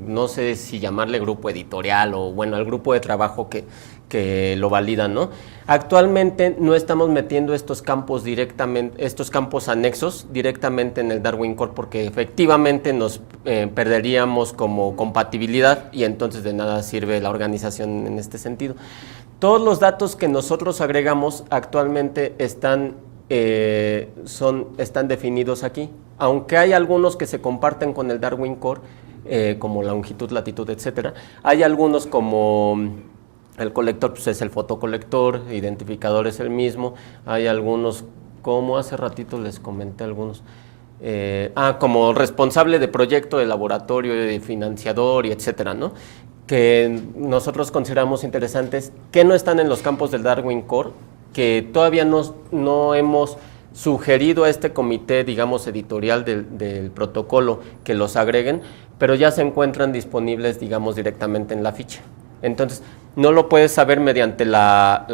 no sé si llamarle grupo editorial o bueno, al grupo de trabajo que lo validan, ¿no? Actualmente no estamos metiendo estos campos anexos directamente en el Darwin Core porque efectivamente nos perderíamos como compatibilidad y entonces de nada sirve la organización en este sentido. Todos los datos que nosotros agregamos actualmente están definidos aquí, aunque hay algunos que se comparten con el Darwin Core, como la longitud, latitud, etcétera. Hay algunos como el colector, pues es el fotocolector, identificador es el mismo. Hay algunos, como hace ratito les comenté algunos, como responsable de proyecto, de laboratorio, de financiador, y etcétera, ¿no? Que nosotros consideramos interesantes, que no están en los campos del Darwin Core, que todavía no hemos sugerido a este comité, digamos, editorial del protocolo que los agreguen, pero ya se encuentran disponibles, digamos, directamente en la ficha. Entonces, no lo puedes saber mediante la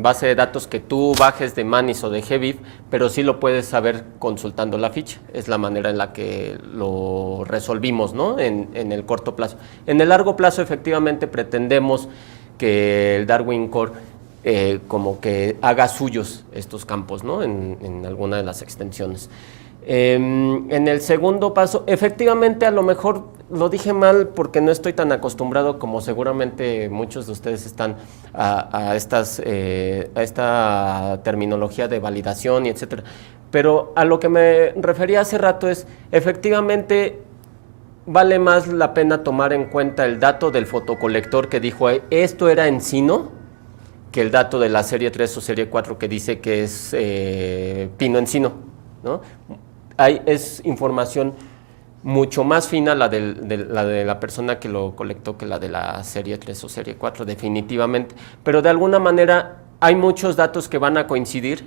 base de datos que tú bajes de Manis o de GBIF, pero sí lo puedes saber consultando la ficha. Es la manera en la que lo resolvimos, ¿no? En el corto plazo. En el largo plazo, efectivamente, pretendemos que el Darwin Core como que haga suyos estos campos, ¿no? En alguna de las extensiones. En el segundo paso, efectivamente, a lo mejor lo dije mal porque no estoy tan acostumbrado como seguramente muchos de ustedes están a esta terminología de validación y etcétera. Pero a lo que me refería hace rato es, efectivamente, vale más la pena tomar en cuenta el dato del fotocolector que dijo esto era encino, que el dato de la serie 3 o serie 4 que dice que es pino-encino, ¿no? Es información mucho más fina la de la persona que lo colectó que la de la serie 3 o serie 4, definitivamente. Pero de alguna manera hay muchos datos que van a coincidir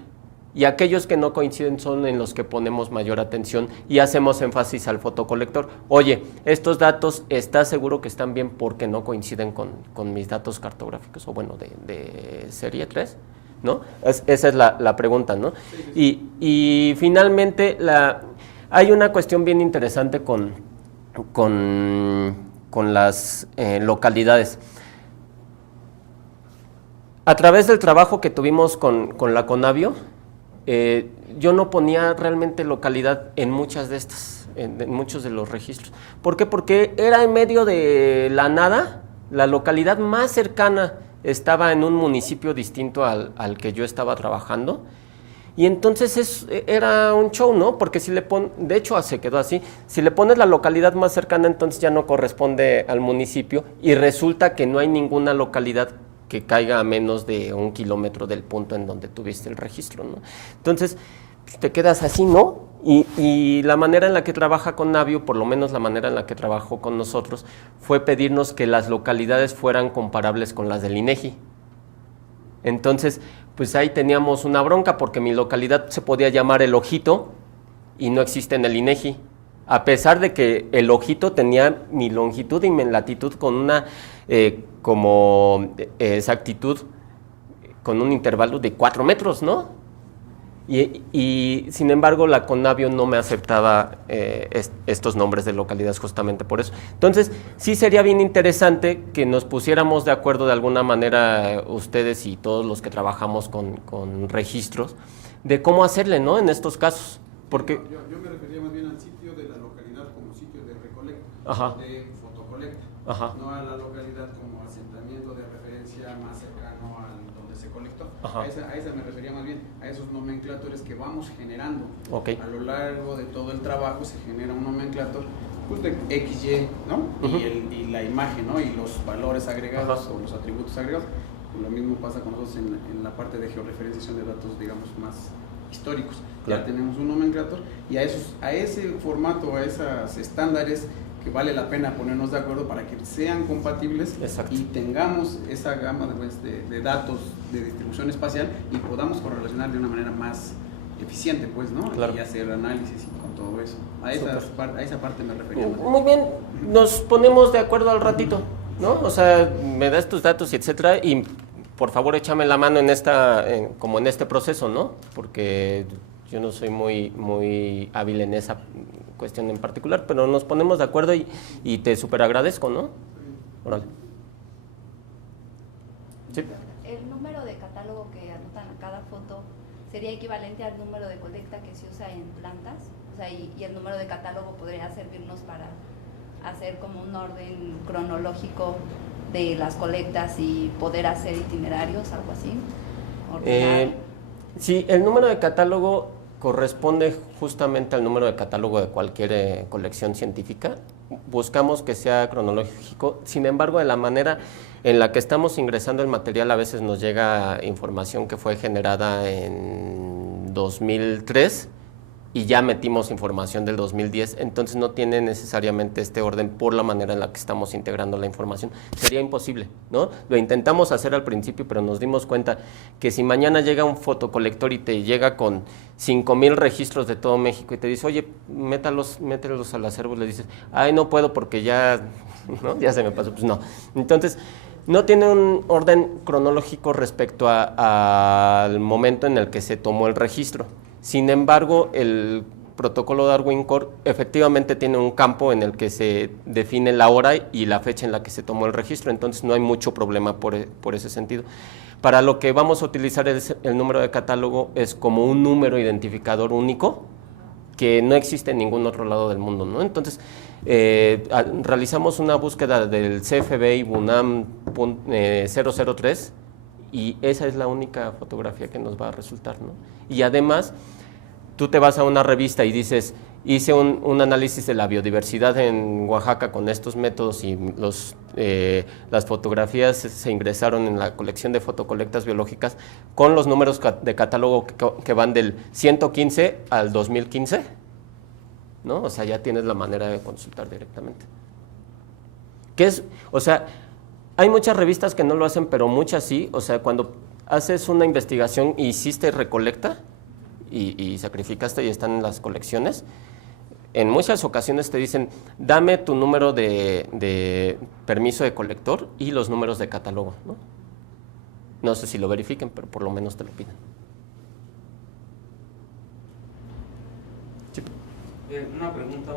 y aquellos que no coinciden son en los que ponemos mayor atención y hacemos énfasis al fotocolector. Oye, estos datos, ¿estás seguro que están bien porque no coinciden con mis datos cartográficos o bueno, de serie 3? ¿No? Esa es la pregunta, ¿no? Y finalmente hay una cuestión bien interesante con las localidades. A través del trabajo que tuvimos con la Conavio, yo no ponía realmente localidad en muchas de estas, en muchos de los registros. ¿Por qué? Porque era en medio de la nada, la localidad más cercana estaba en un municipio distinto al que yo estaba trabajando, y entonces era un show, ¿no? Porque de hecho se quedó así, si le pones la localidad más cercana, entonces ya no corresponde al municipio, y resulta que no hay ninguna localidad que caiga a menos de 1 kilómetro del punto en donde tuviste el registro, ¿no? Entonces, pues, te quedas así, ¿no? Y la manera en la que trabaja Conavio, por lo menos la manera en la que trabajó con nosotros, fue pedirnos que las localidades fueran comparables con las del INEGI. Entonces, pues ahí teníamos una bronca porque mi localidad se podía llamar El Ojito y no existe en el INEGI, a pesar de que El Ojito tenía mi longitud y mi latitud con una exactitud, con un intervalo de 4 metros, ¿no? Y sin embargo la Conavio no me aceptaba estos nombres de localidades justamente por eso. Entonces sí sería bien interesante que nos pusiéramos de acuerdo de alguna manera ustedes y todos los que trabajamos con registros de cómo hacerle, ¿no? En estos casos. Porque yo me refería más bien al sitio de la localidad como sitio de recolecta, Ajá. de fotocolecta, Ajá. no a la localidad como asentamiento de referencia más cercano a donde se colectó. Ajá. A esa me refería más bien, a esos nomenclatores que vamos generando. Okay. A lo largo de todo el trabajo se genera un nomenclator pues, de XY, ¿no? Uh-huh. Y la imagen, ¿no? Y los valores agregados Ajá. o los atributos agregados. Pues lo mismo pasa con nosotros en la parte de georreferenciación de datos, digamos, más históricos. Claro. Ya tenemos un nomenclator y a ese formato, a esos estándares que vale la pena ponernos de acuerdo para que sean compatibles. Exacto. Y tengamos esa gama de datos de distribución espacial y podamos correlacionar de una manera más eficiente, pues, ¿no? Claro. Y hacer análisis y con todo eso. A esa parte me refería. Muy bien, nos ponemos de acuerdo al ratito, ¿no? O sea, me das tus datos y etcétera, y por favor échame la mano como en este proceso, ¿no? Porque yo no soy muy hábil en esa cuestión en particular, pero nos ponemos de acuerdo y te súper agradezco, ¿no? Órale. Sí. El número de catálogo que anotan a cada foto sería equivalente al número de colecta que se usa en plantas, o sea, y el número de catálogo podría servirnos para hacer como un orden cronológico de las colectas y poder hacer itinerarios, algo así. Sí, el número de catálogo corresponde justamente al número de catálogo de cualquier colección científica. Buscamos que sea cronológico, sin embargo, de la manera en la que estamos ingresando el material, a veces nos llega información que fue generada en 2003 y ya metimos información del 2010, entonces no tiene necesariamente este orden por la manera en la que estamos integrando la información. Sería imposible, ¿no? Lo intentamos hacer al principio, pero nos dimos cuenta que si mañana llega un fotocolector y te llega con 5,000 registros de todo México y te dice, oye, mételos al acervo, le dices, ay, no puedo porque ya, ¿no? Ya se me pasó, pues no. Entonces, no tiene un orden cronológico respecto al momento en el que se tomó el registro. Sin embargo, el protocolo Darwin Core efectivamente tiene un campo en el que se define la hora y la fecha en la que se tomó el registro, entonces no hay mucho problema por ese sentido. Para lo que vamos a utilizar el número de catálogo es como un número identificador único que no existe en ningún otro lado del mundo, ¿no? Entonces, realizamos una búsqueda del CFB y BUNAM 003 y esa es la única fotografía que nos va a resultar, ¿no? Y además, tú te vas a una revista y dices, hice un análisis de la biodiversidad en Oaxaca con estos métodos y las fotografías se ingresaron en la colección de fotocolectas biológicas con los números de catálogo que van del 115 al 2015, ¿no? O sea, ya tienes la manera de consultar directamente. O sea, hay muchas revistas que no lo hacen, pero muchas sí. O sea, cuando haces una investigación y hiciste recolecta y sacrificaste y están en las colecciones, en muchas ocasiones te dicen, dame tu número de permiso de colector y los números de catálogo, ¿no? No sé si lo verifiquen, pero por lo menos te lo piden. Sí. Una pregunta,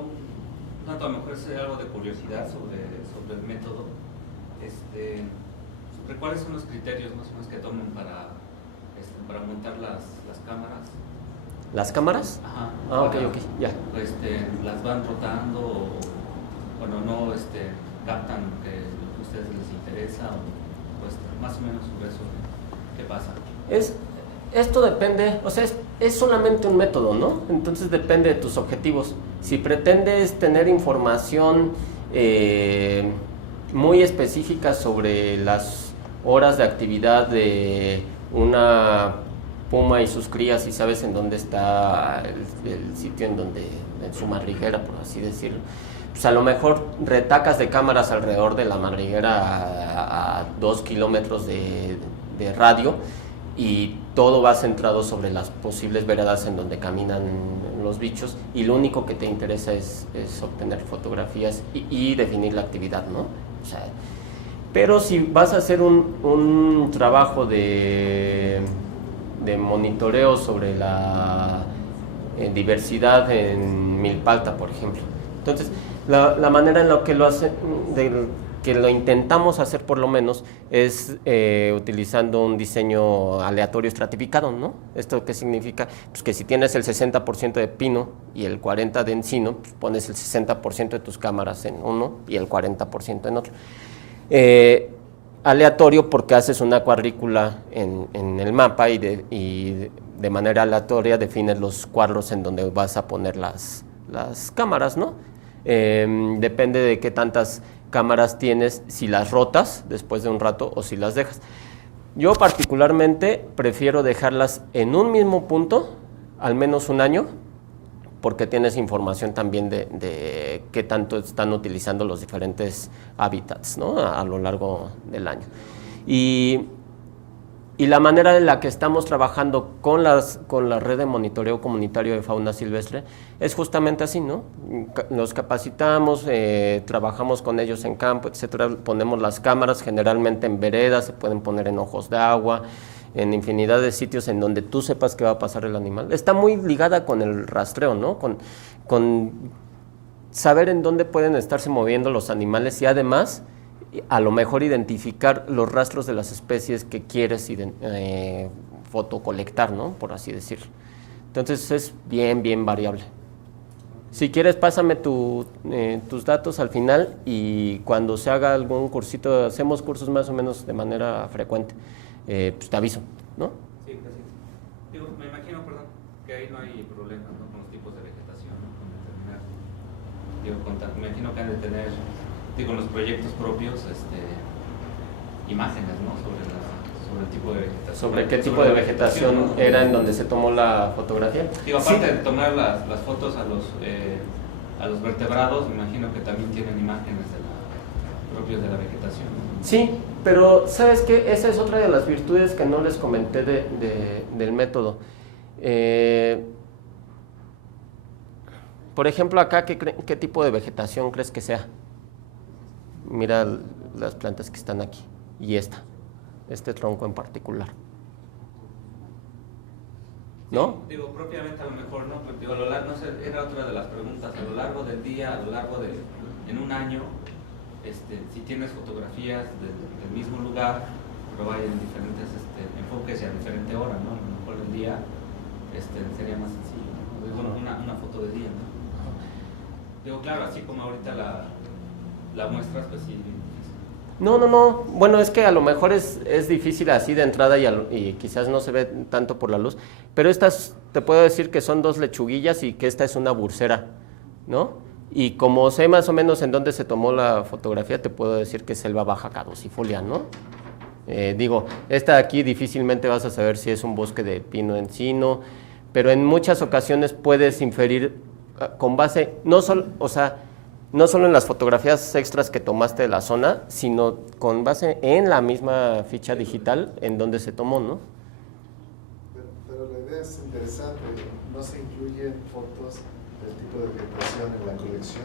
tanto a lo mejor es algo de curiosidad sobre el método. ¿Sobre cuáles son los criterios más o menos que toman para montar las cámaras? ¿Las cámaras? Ajá. Ah, ok, ya. ¿Las van rotando o bueno, no captan lo que a ustedes les interesa o más o menos sobre eso qué pasa? Esto depende, o sea, es solamente un método, ¿no? Entonces depende de tus objetivos. Si pretendes tener información muy específica sobre las horas de actividad de una puma y sus crías y sabes en dónde está el sitio en su madriguera, por así decirlo, pues a lo mejor retacas de cámaras alrededor de la madriguera a 2 kilómetros de radio y todo va centrado sobre las posibles veredas en donde caminan los bichos y lo único que te interesa es obtener fotografías y definir la actividad, ¿no? O sea, pero si vas a hacer un trabajo de de monitoreo sobre la diversidad en milpa, por ejemplo. Entonces, la manera en la que lo hace, que lo intentamos hacer por lo menos, es utilizando un diseño aleatorio estratificado, ¿no? ¿Esto qué significa? Pues que si tienes el 60% de pino y el 40% de encino, pues pones el 60% de tus cámaras en uno y el 40% en otro. Aleatorio porque haces una cuadrícula en el mapa y de manera aleatoria defines los cuadros en donde vas a poner las cámaras, ¿no? Depende de qué tantas cámaras tienes, si las rotas después de un rato o si las dejas. Yo particularmente prefiero dejarlas en un mismo punto al menos un año, porque tienes información también de qué tanto están utilizando los diferentes hábitats, ¿no? a lo largo del año. Y la manera en la que estamos trabajando con la red de monitoreo comunitario de fauna silvestre es justamente así, ¿no? Los capacitamos, trabajamos con ellos en campo, etcétera, ponemos las cámaras generalmente en veredas, se pueden poner en ojos de agua, en infinidad de sitios en donde tú sepas qué va a pasar el animal. Está muy ligada con el rastreo, ¿no? Con saber en dónde pueden estarse moviendo los animales y además a lo mejor identificar los rastros de las especies que quieres fotocolectar, ¿no? Por así decirlo. Entonces es bien variable. Si quieres, pásame tus datos al final y cuando se haga algún cursito, hacemos cursos más o menos de manera frecuente, pues te aviso, ¿no? Sí, gracias. Digo, me imagino, perdón, que ahí no hay problema, ¿no? Con los tipos de vegetación, ¿no? Con determinar, me imagino que han de tener, digo, en los proyectos propios, imágenes, ¿no? Sobre el tipo de vegetación. ¿Sobre qué tipo de vegetación, ¿no? Era en donde se tomó la fotografía? Digo, aparte de tomar las fotos a los vertebrados, me imagino que también tienen imágenes propias de la vegetación, ¿no? Sí, pero ¿sabes qué? Esa es otra de las virtudes que no les comenté del método. Por ejemplo, acá, ¿qué tipo de vegetación crees que sea? Mira las plantas que están aquí y este tronco en particular. ¿No? Sí, digo, propiamente a lo mejor no, pero digo, no sé, era otra de las preguntas, a lo largo del día, a lo largo en un año, si tienes fotografías del mismo lugar, pero hay en diferentes enfoques y a diferente hora, ¿no? A lo mejor el día sería más sencillo, ¿no? Digo, una foto de día, ¿no? Digo, claro, así como ahorita la muestras, pues sí. No. Bueno, es que a lo mejor es difícil así de entrada y quizás no se ve tanto por la luz, pero estas te puedo decir que son 2 lechuguillas y que esta es una bursera, ¿no? Y como sé más o menos en dónde se tomó la fotografía, te puedo decir que es selva baja caducifolia, ¿no? Digo, esta de aquí difícilmente vas a saber si es un bosque de pino encino, pero en muchas ocasiones puedes inferir con base, no solo en las fotografías extras que tomaste de la zona, sino con base en la misma ficha digital en donde se tomó, ¿no? Pero la idea es interesante, ¿no se incluyen fotos del tipo de vegetación en la colección?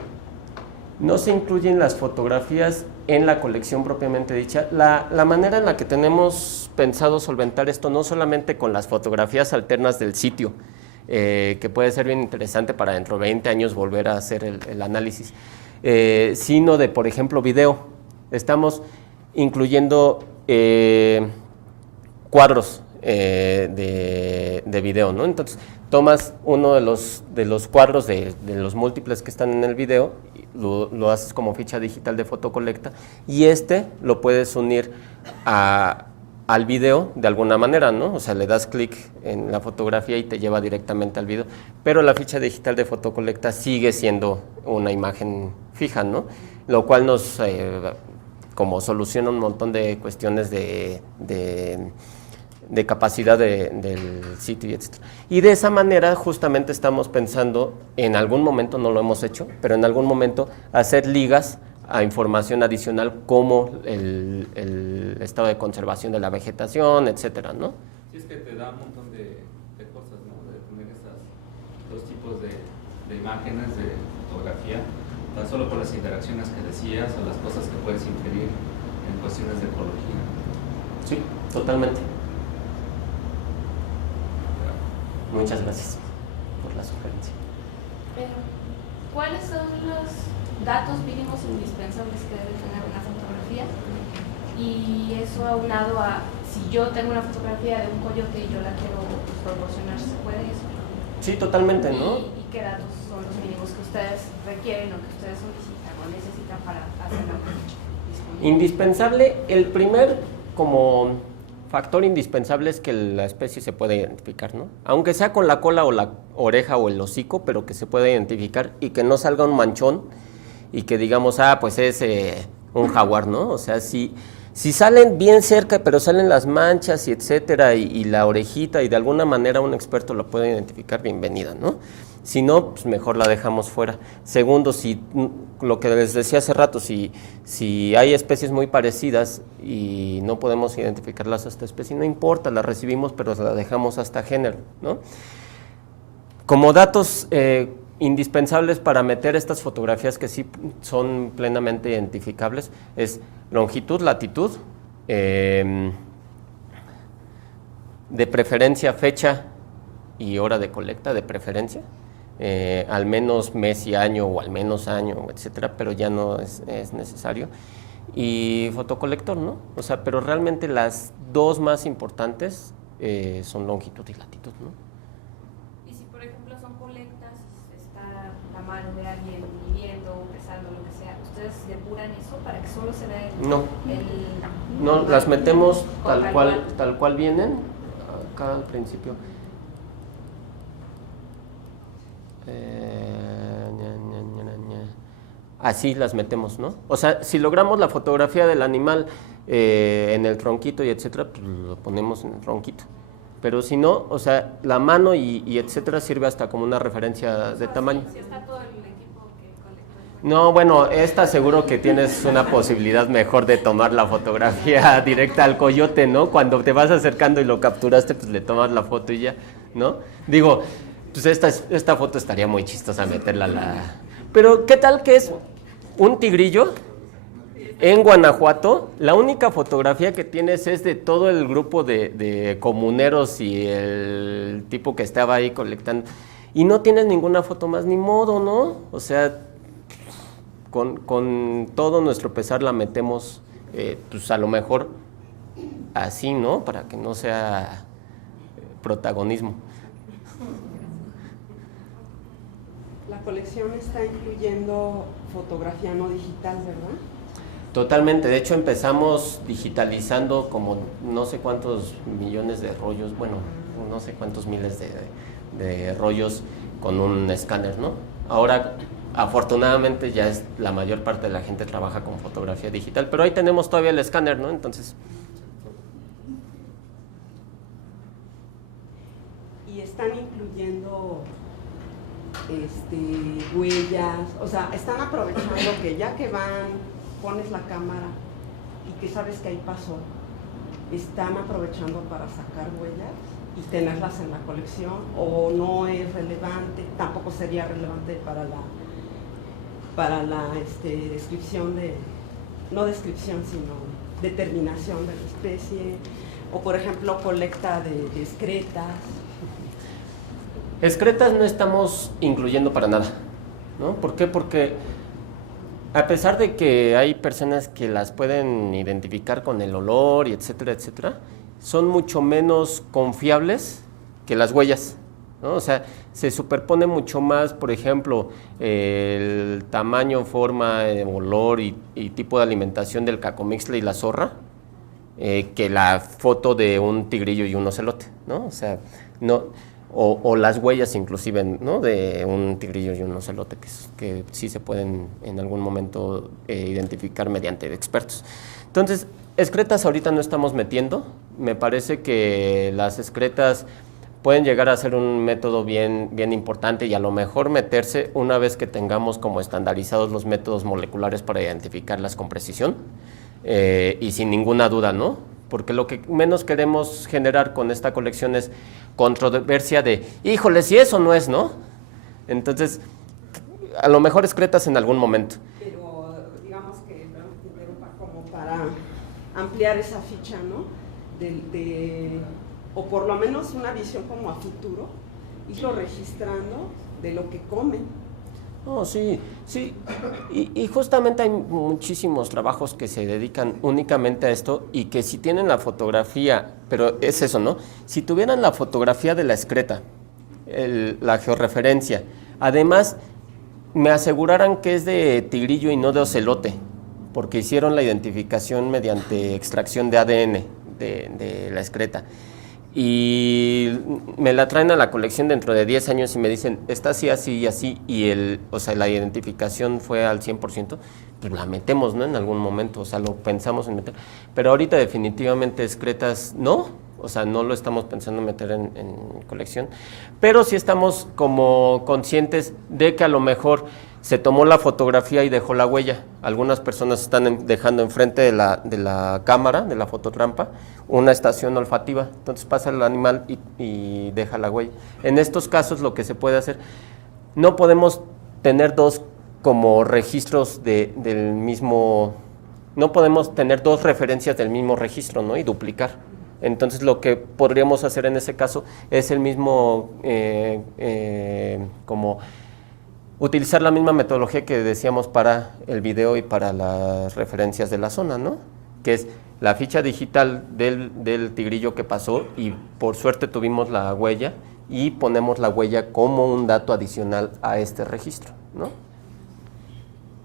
No se incluyen las fotografías en la colección propiamente dicha. La manera en la que tenemos pensado solventar esto, no solamente con las fotografías alternas del sitio, que puede ser bien interesante para dentro de 20 años volver a hacer el análisis, sino de, por ejemplo, video. Estamos incluyendo cuadros de video, ¿no? Entonces, tomas uno de los cuadros de los múltiples que están en el video, lo haces como ficha digital de fotocolecta y lo puedes unir al video de alguna manera, ¿no? O sea, le das clic en la fotografía y te lleva directamente al video, pero la ficha digital de fotocolecta sigue siendo una imagen fija, ¿no? Lo cual nos como soluciona un montón de cuestiones de capacidad del sitio, etc. Y de esa manera justamente estamos pensando, en algún momento, no lo hemos hecho, pero en algún momento hacer ligas a información adicional como el estado de conservación de la vegetación, etcétera, ¿no? Sí, es que te da un montón de cosas, ¿no? De tener estos 2 tipos de imágenes, de fotografía, tan solo por las interacciones que decías o las cosas que puedes inferir en cuestiones de ecología. Sí, totalmente. Muchas gracias por la sugerencia. ¿Cuáles son los datos mínimos indispensables que debe tener una fotografía? Y eso aunado a, si yo tengo una fotografía de un coyote y yo la quiero proporcionar, ¿se puede eso? Sí, totalmente, ¿no? ¿Y qué datos son los mínimos que ustedes requieren o que ustedes solicitan o necesitan para hacerlo disponible? Indispensable, el primer como factor indispensable es que la especie se pueda identificar, ¿no? Aunque sea con la cola o la oreja o el hocico, pero que se pueda identificar y que no salga un manchón y que digamos, pues es un jaguar, ¿no? O sea, si salen bien cerca, pero salen las manchas y etcétera, y la orejita, y de alguna manera un experto la puede identificar, bienvenida, ¿no? Si no, pues mejor la dejamos fuera. Segundo, si lo que les decía hace rato, si hay especies muy parecidas y no podemos identificarlas hasta especie, no importa, la recibimos, pero la dejamos hasta género, ¿no? Como datos indispensables para meter estas fotografías que sí son plenamente identificables es longitud, latitud, de preferencia fecha y hora de colecta, de preferencia, al menos mes y año o al menos año, etcétera, pero ya no es necesario. Y fotocolector, ¿no? O sea, pero realmente las dos más importantes son longitud y latitud, ¿no? Mano de alguien midiendo, pesando, lo que sea, ¿ustedes depuran eso para que solo se vea No, las metemos tal cual vienen, acá al principio. Así las metemos, ¿no? O sea, si logramos la fotografía del animal en el tronquito y etcétera, pues lo ponemos en el tronquito. Pero si no, o sea, la mano y etcétera sirve hasta como una referencia de tamaño. Si está todo el equipo que colectó. No, bueno, esta seguro que tienes una posibilidad mejor de tomar la fotografía directa al coyote, ¿no? Cuando te vas acercando y lo capturaste, pues le tomas la foto y ya, ¿no? Digo, pues esta foto estaría muy chistosa meterla Pero, ¿qué tal que es un tigrillo? En Guanajuato, la única fotografía que tienes es de todo el grupo de comuneros y el tipo que estaba ahí colectando. Y no tienes ninguna foto más, ni modo, ¿no? O sea, con todo nuestro pesar la metemos, pues a lo mejor así, ¿no? Para que no sea protagonismo. La colección está incluyendo fotografía no digital, ¿verdad? Totalmente, de hecho empezamos digitalizando como no sé cuántos millones de rollos, bueno, no sé cuántos miles de rollos con un escáner, ¿no? Ahora, afortunadamente ya es la mayor parte de la gente trabaja con fotografía digital, pero ahí tenemos todavía el escáner, ¿no? Entonces... Y están incluyendo huellas, o sea, están aprovechando que ya que pones la cámara y que sabes que ahí pasó, están aprovechando para sacar huellas y tenerlas en la colección, o no es relevante, tampoco sería relevante para la descripción no descripción, sino determinación de la especie, o por ejemplo colecta de excretas. Excretas no estamos incluyendo para nada, ¿no? ¿Por qué? Porque a pesar de que hay personas que las pueden identificar con el olor y etcétera, etcétera, son mucho menos confiables que las huellas, ¿no? O sea, se superpone mucho más, por ejemplo, el tamaño, forma, olor y tipo de alimentación del cacomixtle y la zorra, que la foto de un tigrillo y un ocelote, ¿no? O sea, no... O las huellas inclusive, ¿no? De un tigrillo y un ocelote que sí se pueden en algún momento identificar mediante expertos. Entonces, excretas ahorita no estamos metiendo. Me parece que las excretas pueden llegar a ser un método bien importante y a lo mejor meterse una vez que tengamos como estandarizados los métodos moleculares para identificarlas con precisión y sin ninguna duda, ¿no? Porque lo que menos queremos generar con esta colección es controversia de, híjole, si eso no es, ¿no? Entonces, a lo mejor excretas en algún momento. Pero digamos que, como para ampliar esa ficha, ¿no? O por lo menos una visión como a futuro, irlo registrando de lo que comen. Oh, sí. Y justamente hay muchísimos trabajos que se dedican únicamente a esto y que si tienen la fotografía, pero es eso, ¿no? Si tuvieran la fotografía de la excreta, la georreferencia, además me aseguraran que es de tigrillo y no de ocelote, porque hicieron la identificación mediante extracción de ADN de la excreta. Y me la traen a la colección dentro de 10 años y me dicen, está así, así y así, y la identificación fue al 100%, pues la metemos, ¿no? En algún momento, o sea, lo pensamos en meter. Pero ahorita definitivamente excretas no, o sea, no lo estamos pensando en meter en colección, pero sí estamos como conscientes de que a lo mejor se tomó la fotografía y dejó la huella. Algunas personas están dejando enfrente de la cámara, de la fototrampa, una estación olfativa. Entonces pasa el animal y deja la huella. En estos casos lo que se puede hacer, no podemos tener dos como registros del mismo, no podemos tener dos referencias del mismo registro, ¿no? Y duplicar. Entonces lo que podríamos hacer en ese caso es el mismo, como utilizar la misma metodología que decíamos para el video y para las referencias de la zona, ¿no? Que es la ficha digital del tigrillo que pasó y por suerte tuvimos la huella y ponemos la huella como un dato adicional a este registro, ¿no?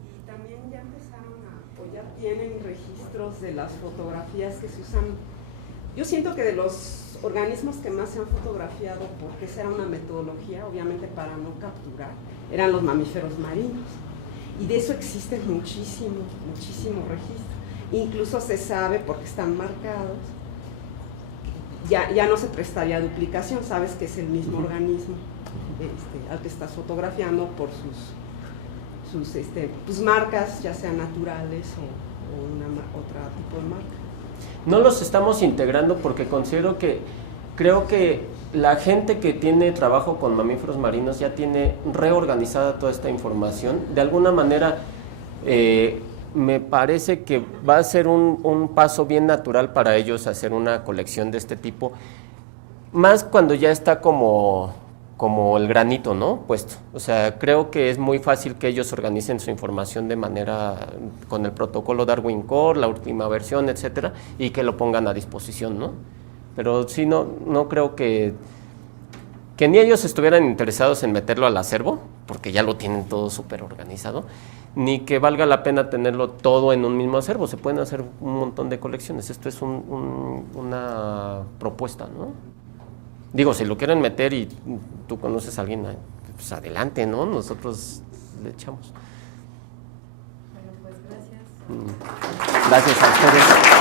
Y también ya empezaron o ya tienen registros de las fotografías que se usan. Yo siento que de los organismos que más se han fotografiado, porque esa era una metodología, obviamente para no capturar, eran los mamíferos marinos. Y de eso existe muchísimo registro. Incluso se sabe, porque están marcados, ya no se prestaría a duplicación, sabes que es el mismo organismo al que estás fotografiando por sus marcas, ya sean naturales o otro tipo de marca. No los estamos integrando porque creo que la gente que tiene trabajo con mamíferos marinos ya tiene reorganizada toda esta información. De alguna manera, me parece que va a ser un paso bien natural para ellos hacer una colección de este tipo, más cuando ya está como el granito, ¿no? Puesto. O sea, creo que es muy fácil que ellos organicen su información de manera, con el protocolo Darwin Core, la última versión, etcétera, y que lo pongan a disposición, ¿no? Pero sí, no creo que ni ellos estuvieran interesados en meterlo al acervo, porque ya lo tienen todo súper organizado, ni que valga la pena tenerlo todo en un mismo acervo. Se pueden hacer un montón de colecciones. Esto es una propuesta, ¿no? Digo, si lo quieren meter y tú conoces a alguien, pues adelante, ¿no? Nosotros le echamos. Bueno, pues gracias. Gracias a ustedes.